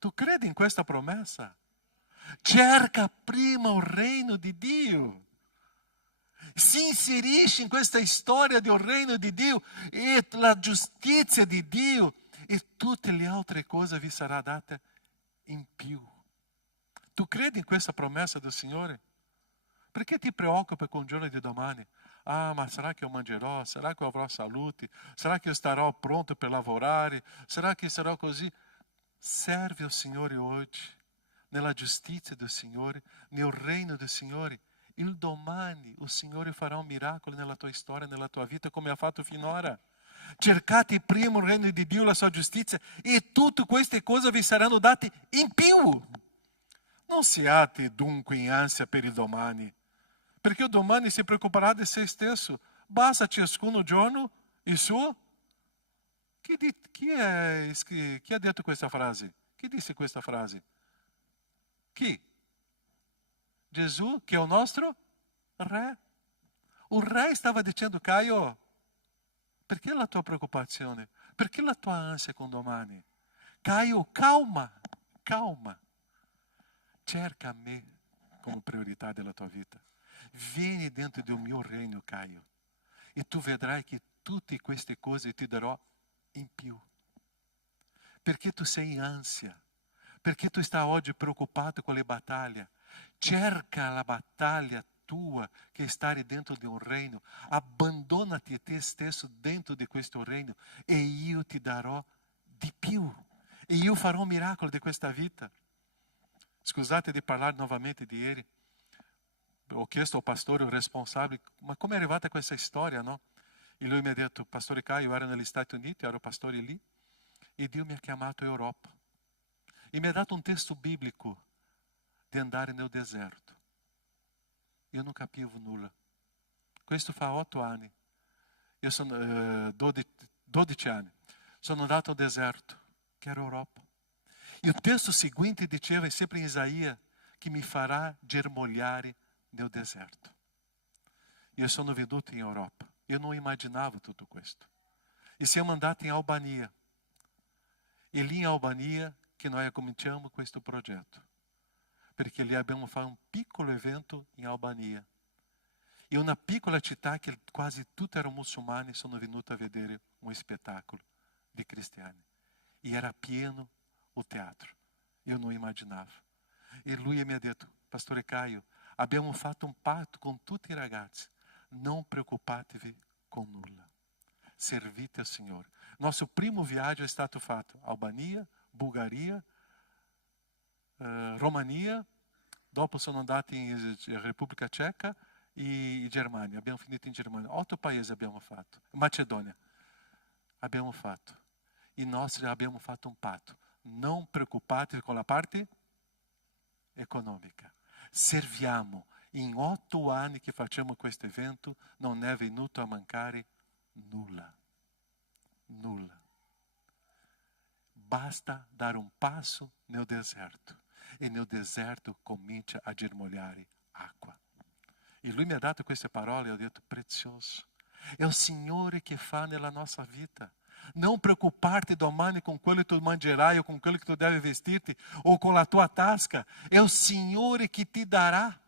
Tu credi in questa promessa? Cerca prima o reino di Dio. Si inserisce in questa storia del reino di Dio e la giustizia di Dio e tutte le altre cose vi sarà date in più. Tu credi in questa promessa del Signore? Perché ti preoccupi con il giorno di domani? Ah, ma sarà che io mangerò? Sarà che io avrò salute? Sarà che io starò pronto per lavorare? Sarà che sarò così? Serve al Signore oggi, nella giustizia del Signore, nel reino del Signore. Il domani il Signore farà un miracolo nella tua storia, nella tua vita, come ha fatto finora. Cercate prima il regno di Dio, la sua giustizia, e tutte queste cose vi saranno date in più. Non siate dunque in ansia per il domani, perché il domani si preoccuperà di se stesso. Basta ciascuno giorno il suo. Chi ha detto questa frase? Chi disse questa frase? Chi? Gesù, che è il nostro Re. Il Re stava dicendo: Caio, perché la tua preoccupazione? Perché la tua ansia con domani? Caio, calma, calma. Cerca me come priorità della tua vita. Vieni dentro del mio regno, Caio, e tu vedrai che tutte queste cose ti darò in più. Perché tu sei in ansia? Perché tu stai oggi preoccupato con le battaglie? Cerca la battaglia tua che è stare dentro di un regno. Abbandonati a te stesso dentro di questo regno e io ti darò di più. E io farò un miracolo di questa vita. Scusate di parlare novamente di ieri. Ho chiesto al pastore, il responsabile, ma come è arrivata questa storia, no? E lui mi ha detto: Pastore Caio, io ero negli Stati Uniti, ero pastore lì, e Dio mi ha chiamato in Europa. E mi ha dato un testo biblico di andare nel deserto. Io non capivo nulla. Questo fa 8 anni. Io sono 12 anni. Sono andato al deserto, che era Europa. E il testo seguente diceva, sempre in Isaia, che mi farà germogliare nel deserto. Io sono venuto in Europa. Io non immaginavo tutto questo. E siamo andati in Albania. E lì in Albania che noi cominciamo questo progetto. Perché lì abbiamo fatto un piccolo evento in Albania. E una piccola città che quasi tutti erano muçulmani sono venuti a vedere un spettacolo di cristiani. E era pieno o teatro. Io non immaginavo. E lui mi ha detto: Pastore Caio, abbiamo fatto un patto con tutti i ragazzi. Non preoccupatevi con nulla. Servite al Signore. Nosso primo viaggio è stato fatto Albania, Bulgaria, Romania, dopo sono andati in Repubblica Ceca e Germania. Abbiamo finito in Germania. 8 paesi abbiamo fatto. Macedonia. Abbiamo fatto. E nós abbiamo fatto un patto. Non preoccupatevi con la parte economica. Serviamo. In 8 anni che facciamo questo evento non è venuto a mancare nulla. Nulla. Basta dare un passo nel deserto. E nel deserto comincia a germogliare acqua. E lui mi ha dato queste parole e ho detto: prezioso. È il Signore che fa nella nostra vita. Non preoccuparti domani con quello che tu mangerai o con quello che tu devi vestirti o con la tua tasca. È il Signore che ti darà.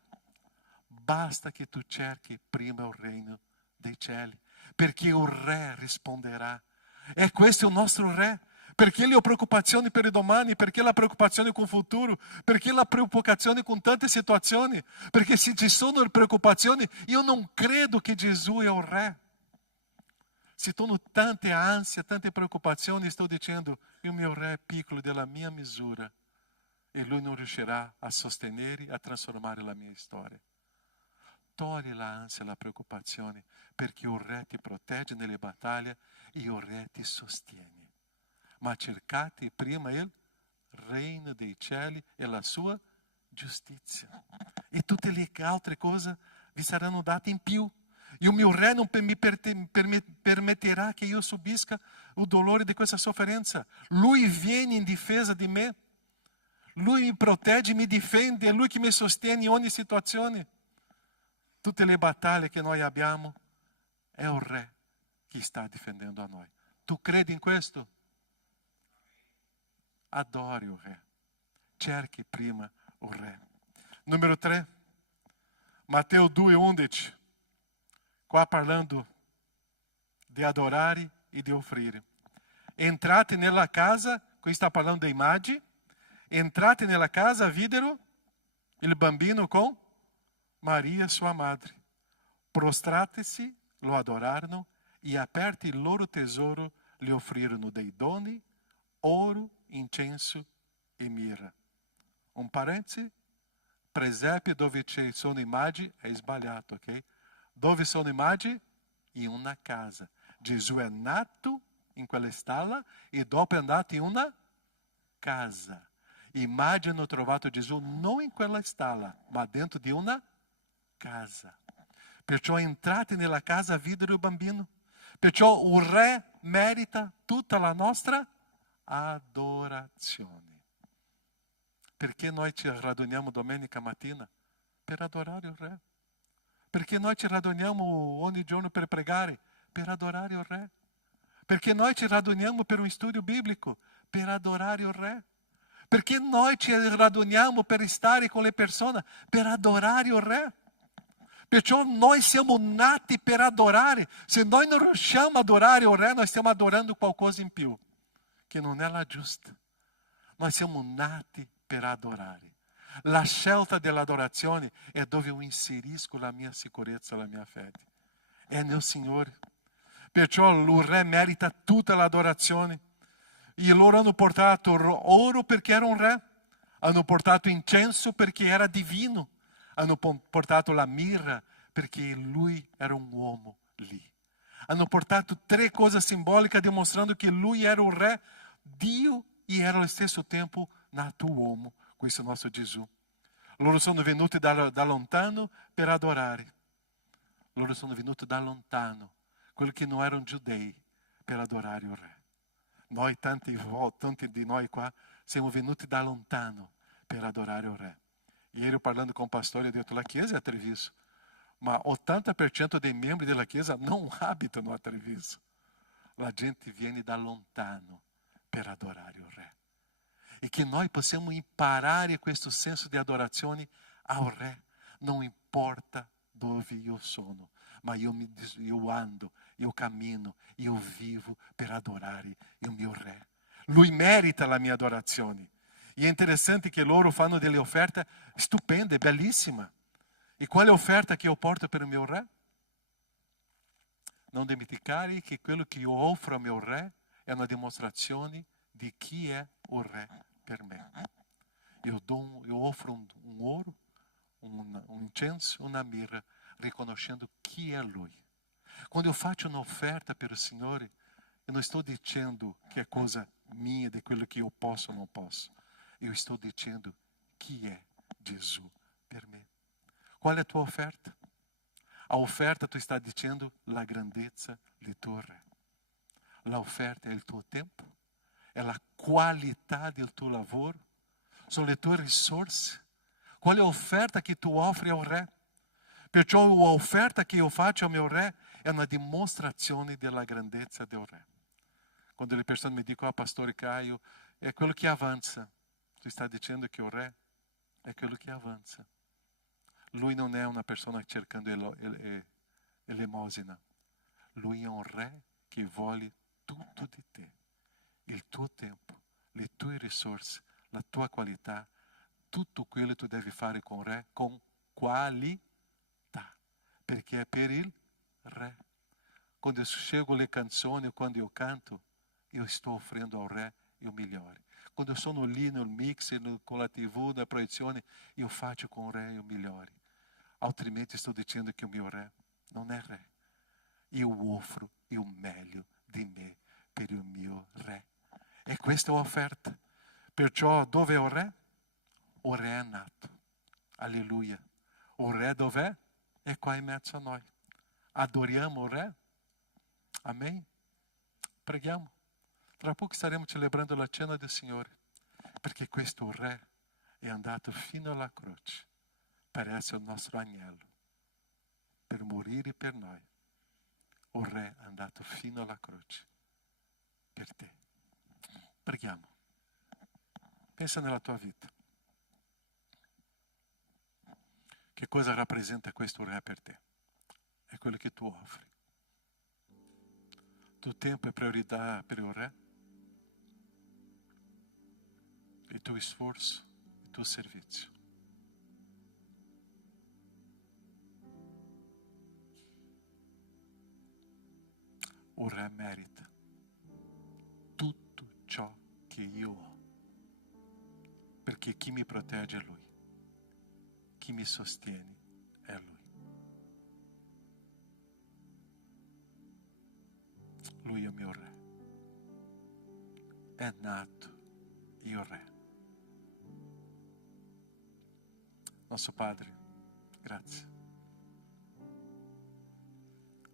Basta che tu cerchi prima il regno dei cieli, perché il Re risponderà. E questo è il nostro Re. Perché le ho preoccupazioni per il domani? Perché la preoccupazione con il futuro? Perché la preoccupazione con tante situazioni? Perché se ci sono preoccupazioni, io non credo che Gesù è il Re. Se sono tante ansie, tante preoccupazioni, sto dicendo: il mio Re è piccolo della mia misura e Lui non riuscirà a sostenere, a trasformare la mia storia. Togli l'ansia e la preoccupazione, perché il Re ti protegge nelle battaglie e il Re ti sostiene. Ma cercate prima il regno dei cieli e la sua giustizia. E tutte le altre cose vi saranno date in più. E il mio Re non mi permetterà che io subisca il dolore di questa sofferenza. Lui viene in difesa di me. Lui mi protegge, mi difende. È Lui che mi sostiene in ogni situazione. Tutte le battaglie che noi abbiamo, è il Re che sta difendendo a noi. Tu credi in questo? Adori il Re. Cerchi prima il Re. Numero 3. Matteo 2,11. Qua parlando di adorare e di offrire. Entrate nella casa, qui sta parlando dei magi. Entrate nella casa, videro il bambino con Maria, sua madre. Prostrate-se, lo adorarono e aperti il loro tesoro gli offrirono dei doni, ouro, incenso e mirra. Un parêntese, presépio dove ci sono immagini è sbagliato, ok? Dove sono immagini? In una casa. Gesù è nato in quella stalla e dopo è andato in una casa. Immagini hanno trovato Gesù non in quella stalla, ma dentro di una casa. Perciò entrate nella casa, videro il bambino. Perciò il re merita tutta la nostra adorazione. Perché noi ci raduniamo domenica mattina? Per adorare il re. Perché noi ci raduniamo ogni giorno per pregare? Per adorare il re. Perché noi ci raduniamo per un studio biblico? Per adorare il re. Perché noi ci raduniamo per stare con le persone? Per adorare il re. Perciò noi siamo nati per adorare. Se noi non riusciamo ad adorare il re, noi stiamo adorando qualcosa in più, che non è la giusta. Noi siamo nati per adorare. La scelta dell'adorazione è dove io inserisco la mia sicurezza, la mia fede. È nel Signore. Perciò il re merita tutta l'adorazione. E loro hanno portato oro perché era un re. Hanno portato incenso perché era divino. Hanno portato la mirra perché lui era un uomo lì. Hanno portato 3 cose simboliche dimostrando che lui era un re, Dio e era allo stesso tempo nato uomo. Questo è il nostro Gesù. Loro sono venuti da lontano per adorare. Loro sono venuti da lontano, quelli che non erano giudei, per adorare il re. Noi, tanti di noi qua, siamo venuti da lontano per adorare il re. Ieri parlando con il pastore, ho detto, la chiesa è a Treviso, ma 80% dei membri della chiesa non abitano a Treviso. La gente viene da lontano per adorare il re. E che noi possiamo imparare questo senso di adorazione ao re. Non importa dove io sono, ma io ando, io cammino, io vivo per adorare il mio re. Lui merita la mia adorazione. E è interessante che loro fanno delle offerte stupende, bellissime. E qual è l'offerta che io porto per il mio re? Non dimenticare che quello che io offro al mio re è una dimostrazione di chi è il re per me. Io offro un oro, un incenso, una mirra, riconoscendo chi è lui. Quando io faccio un'offerta per il Signore, io non sto dicendo che è cosa mia, di quello che io posso o non posso. Io sto dicendo chi è Gesù per me. Qual è la tua offerta? A offerta tu está dicendo la grandezza del tuo re. La offerta è il tuo tempo, è la qualità del tuo lavoro, sono le tue risorse. Qual è l'offerta che tu offri al re? Perciò l'offerta che io faccio al mio re è una dimostrazione della grandezza del re. Quando le persone mi dicono, pastore Caio, è quello che avanza. Tu stai dicendo che il re è quello che avanza. Lui non è una persona cercando elemosina. Lui è un re che vuole tutto di te. Il tuo tempo, le tue risorse, la tua qualità, tutto quello che tu devi fare con il re con qualità. Perché è per il re. Quando io scego le canzoni, quando io canto, io sto offrendo al re il migliore. Quando io sono lì nel mix, con la TV, na proiezione, io faccio con il re il migliore. Altrimenti sto dicendo che il mio re non è re. Io offro il meglio di me per il mio re. E questa è l'offerta. Perciò dove è il re? Il re è nato. Alleluia. Il re dov'è? È qua in mezzo a noi. Adoriamo il re? Amém? Preghiamo. Tra poco staremo celebrando la cena del Signore. Perché questo re è andato fino alla croce per essere il nostro agnello, per morire per noi. Il re è andato fino alla croce per te. Preghiamo. Pensa nella tua vita. Che cosa rappresenta questo re per te? È quello che tu offri. Il tuo tempo è priorità per il re? Il tuo sforzo, il tuo servizio. o Re merita tutto ciò che io ho, perché chi mi protegge è Lui, chi mi sostiene è Lui. Lui è il mio Re, è nato il Re. Nostro Padre, grazie.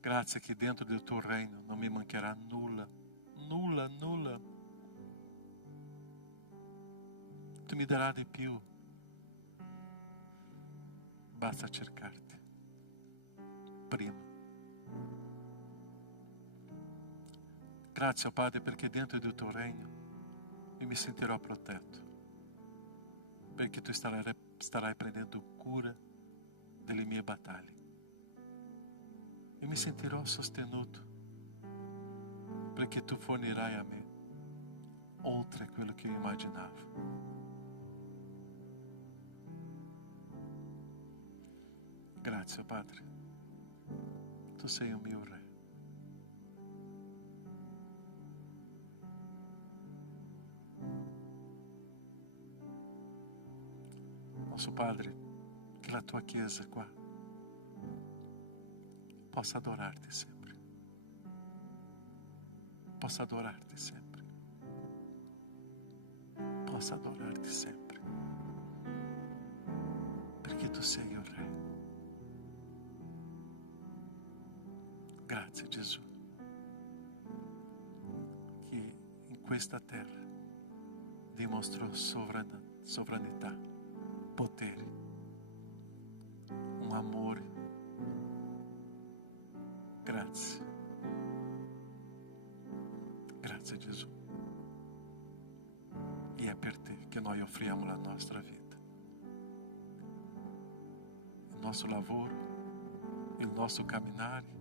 Grazie che dentro del tuo reino non mi mancherà nulla, nulla, nulla. Tu mi darai di più. Basta cercarti prima. Grazie, oh Padre, perché dentro del tuo regno io mi sentirò protetto, perché tu starai prendendo cura delle mie battaglie. E mi sentirò sostenuto, perché tu fornirai a me oltre quello che io immaginavo. Grazie, Padre. Tu sei il mio Re. Nostro Padre, che la tua Chiesa qua possa adorarti sempre. Possa adorarti sempre. Possa adorarti sempre. Perché tu sei il Re. Grazie Gesù, che in questa terra dimostrò sovranità, potere, un amore. Grazie. Grazie Gesù. E è per te che noi offriamo la nostra vita. Il nostro lavoro, il nostro camminare,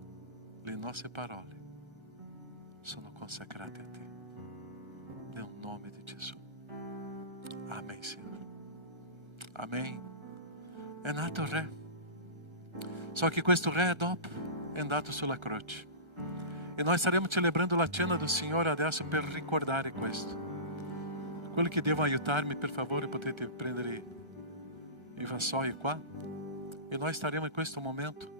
le nostre parole sono consacrate a te. Nel nome di Gesù. Amen, Signore. Amen. È nato il Re. So che questo Re dopo è andato sulla croce. E noi staremo celebrando la cena del Signore adesso per ricordare questo. Quelli che devono aiutarmi, per favore, potete prendere i vassoi qua. E noi staremo in questo momento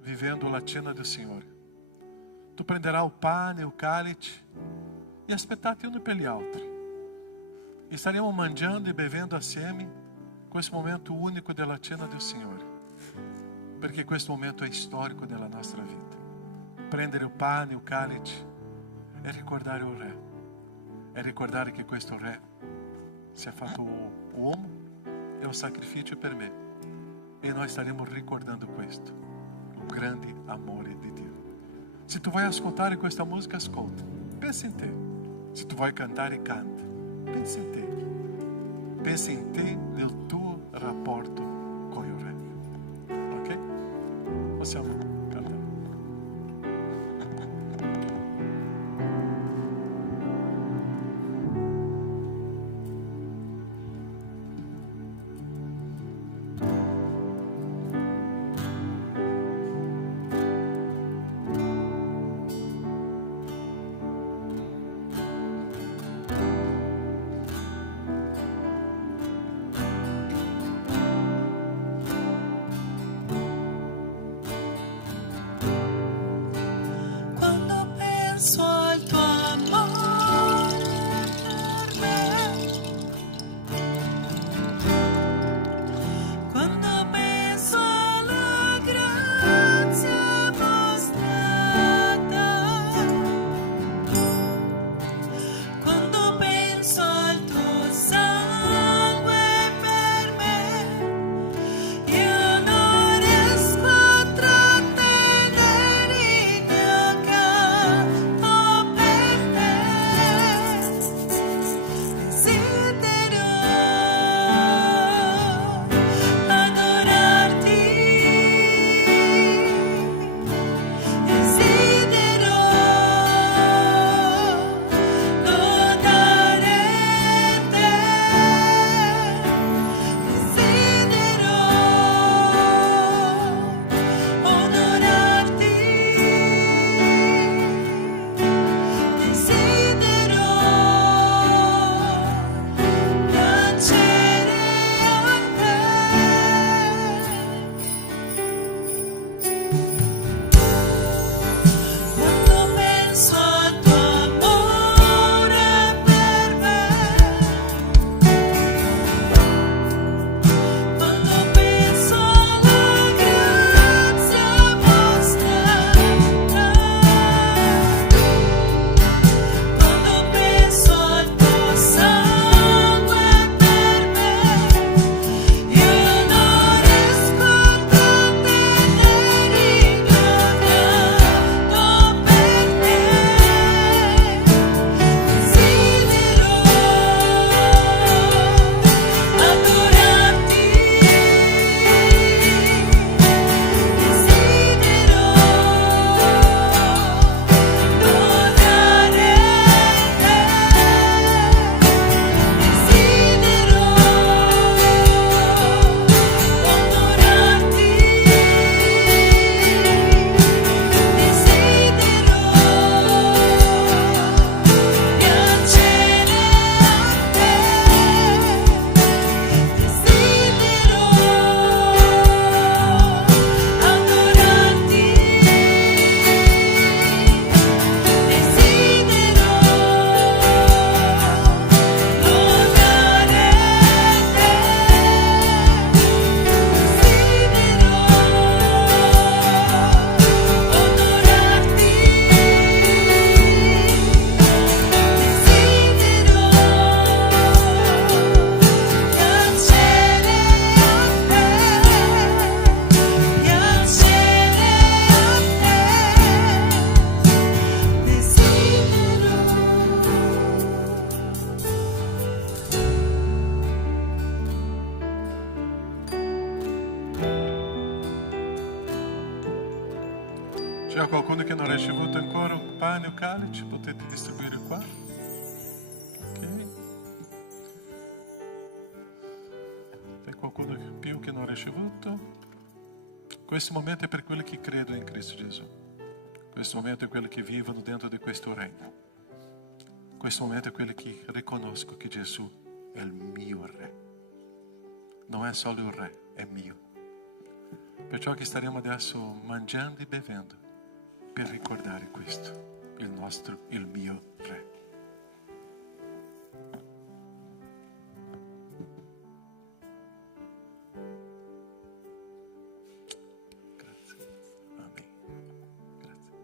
vivendo la cena del Signore. Tu prenderai il pane, il cálice e aspettate uno per gli altri. E staremo mangiando e bevendo assieme questo momento unico della cena del Signore, perché questo momento è storico della nostra vita. Prendere il pane, il cálice e ricordare il Re, e ricordare che questo Re si è fatto uomo e un sacrificio per me, e noi staremo ricordando questo, il grande amore di Dio. Se tu vuoi ascoltare questa musica, ascolta, pensa in te. Se tu vuoi cantare, canta, pensa in te. Pensa in te, nel tuo rapporto con il Re. Ok? Possiamo cantare. C'è qualcuno che non ha ricevuto ancora un pane o calice? Potete distribuire qua. Ok. C'è qualcuno più che non ha ricevuto? Questo momento è per quelli che credono in Cristo Gesù. Questo momento è quelli che vivono dentro di questo regno. Questo momento è quelli che riconoscono che Gesù è il mio Re. Non è solo il Re, è mio. Perciò che staremo adesso mangiando e bevendo per ricordare questo, il mio Re. Grazie. Amen. Grazie.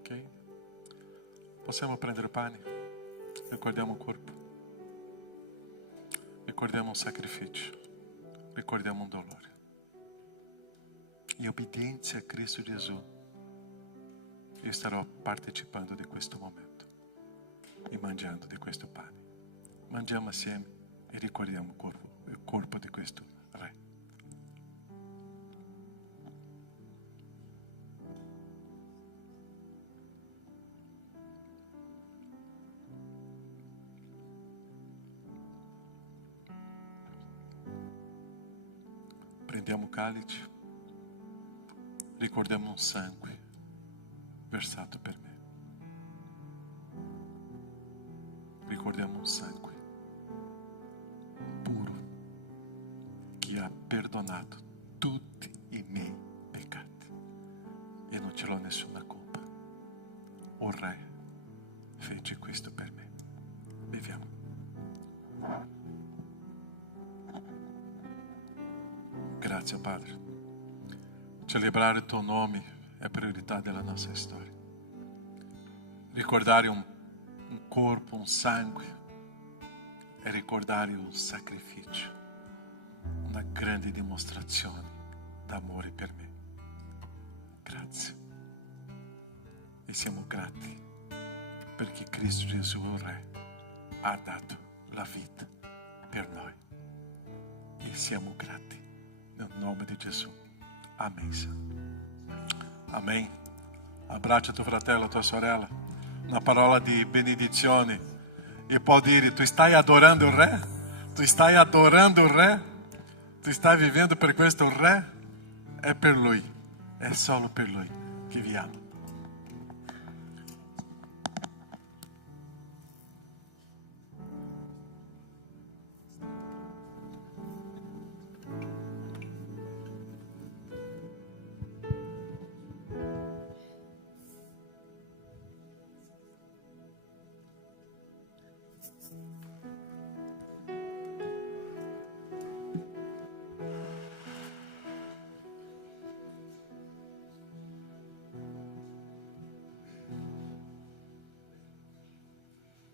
Ok. Possiamo prendere pane. Ricordiamo il corpo. Ricordiamo un sacrificio. Ricordiamo un dolore. In obbedienza a Cristo Gesù, io starò partecipando di questo momento e mangiando di questo pane. Mangiamo assieme e ricordiamo il corpo di questo Re. Prendiamo il calice, ricordiamo un sangue versato per me. Ricordiamo un sangue puro che ha perdonato tutti i miei peccati e non ce l'ho nessuna colpa. O Re fece questo per me. Beviamo. Grazie Padre. Celebrare il tuo nome è priorità della nostra storia. Ricordare un corpo, un sangue, è ricordare un sacrificio, una grande dimostrazione d'amore per me. Grazie. E siamo grati perché Cristo Gesù, il Re, ha dato la vita per noi. E siamo grati nel nome di Gesù. Amen. Amen. Abbraccia tuo fratello, tua sorella. Una parola di benedizione. E può dire: tu stai adorando il Re? Tu stai adorando il Re? Tu stai vivendo per questo Re? È per Lui. È solo per Lui che vi ama.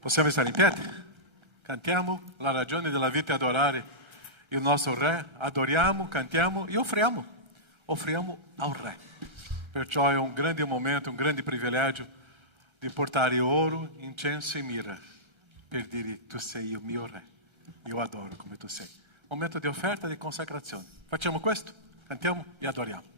Possiamo stare in piedi? Cantiamo. La ragione della vita è adorare il nostro Re. Adoriamo, cantiamo e offriamo. Offriamo al Re. Perciò è un grande momento, un grande privilegio di portare oro, incenso e mirra per dire: tu sei il mio Re. Io adoro come tu sei. Momento di offerta e di consacrazione. Facciamo questo, cantiamo e adoriamo.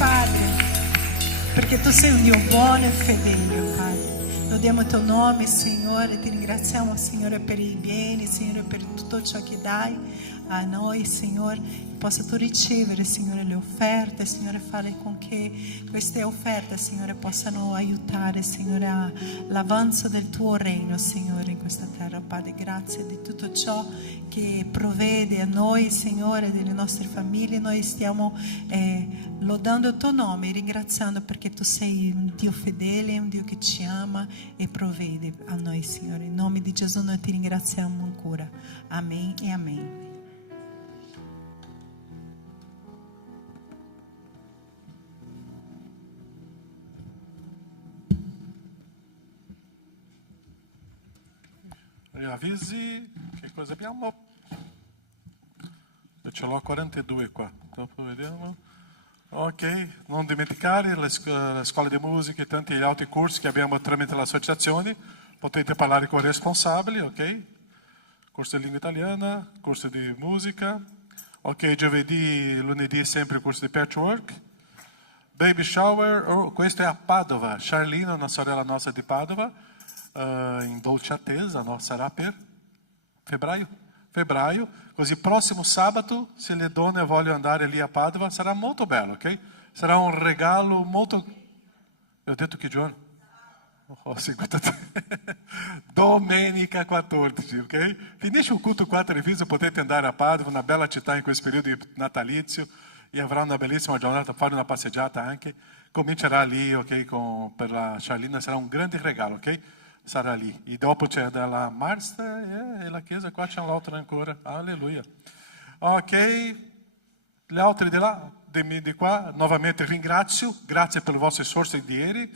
Padre, perché tu sei un Dio buono e fedele, Padre. Lodiamo il tuo nome, Signore, ti ringraziamo, Signore, per i beni, Signore, per tutto ciò che dai a noi, Signore. Possa tu ricevere, Signore, le offerte, Signore, fare con che queste offerte, Signore, possano aiutare, Signore, all'avanzo del tuo regno, Signore, in questa terra. Padre, grazie di tutto ciò che provvede a noi, Signore, delle nostre famiglie. Noi stiamo lodando il tuo nome e ringraziando perché tu sei un Dio fedele, un Dio che ci ama e provvede a noi, Signore. In nome di Gesù noi ti ringraziamo ancora. Amen e amen. Avvisi, che cosa abbiamo? Io ce l'ho 42 qua, dopo vediamo. Ok, non dimenticare le scuole di musica e tanti altri corsi che abbiamo tramite l'associazione, potete parlare con i responsabili, ok? Corso di lingua italiana, corso di musica, ok, giovedì, lunedì sempre il corso di patchwork, baby shower, oh, questo è a Padova, Charlina, una sorella nostra di Padova, in dolce attesa, no? Sarà per febbraio, così prossimo sabato, se le donne vogliono andare lì a Padova, sarà molto bello, ok? Sarà un regalo molto... Eu ho detto che giorno? Ho seguito te. Domenica 14, ok? Finisce il culto 4 e viso, potete andare a Padova, una bella città in questo periodo natalizio, e avrà una bellissima giornata, fare una passeggiata anche. Comincerà lì, ok? Per la Charlina sarà un grande regalo, ok? Sarà lì. E dopo c'è dalla Marsta e la chiesa, qua c'è l'altra ancora. Alleluia. Ok, gli altri di là, di qua, nuovamente ringrazio, grazie per le vostre sorse di ieri.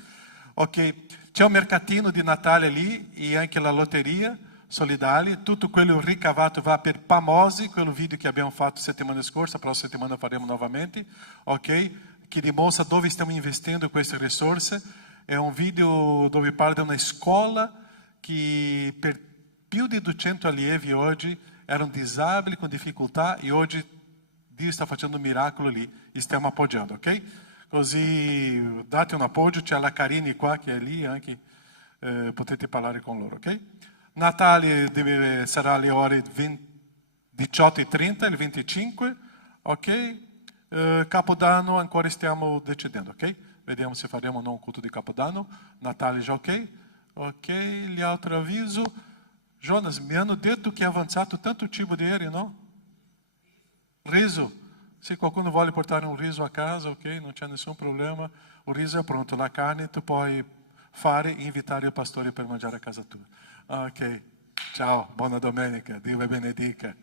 Ok, c'è un mercatino di Natale lì e anche la lotteria solidaria, tutto quello ricavato va per Pamosi, quello video che abbiamo fatto settimana scorsa, prossima settimana faremo nuovamente, ok? Che dimostra dove stiamo investendo queste risorse. È un video dove parla di una scuola che per più di 200 allievi oggi erano disabili con difficoltà e oggi Dio sta facendo un miracolo lì e stiamo appoggiando, ok? Così date un appoggio, c'è la Karine qua che è lì anche, potete parlare con loro, ok? Natale sarà alle ore 18:30, il 25, ok? Capodanno ancora stiamo decidendo, ok? Vediamo se faremo o não um culto di Capodanno. Natale já ok? Ok, gli altri avviso. Jonas, mi hanno detto che è avanzato tanto cibo di ieri, no? Riso. Se qualcuno vuole portare un riso a casa, ok? Non c'è nessun problema. Il riso è pronto. La carne tu puoi fare e invitare il pastore per mangiare a casa tua. Ok, ciao, buona domenica. Dio vi benedica.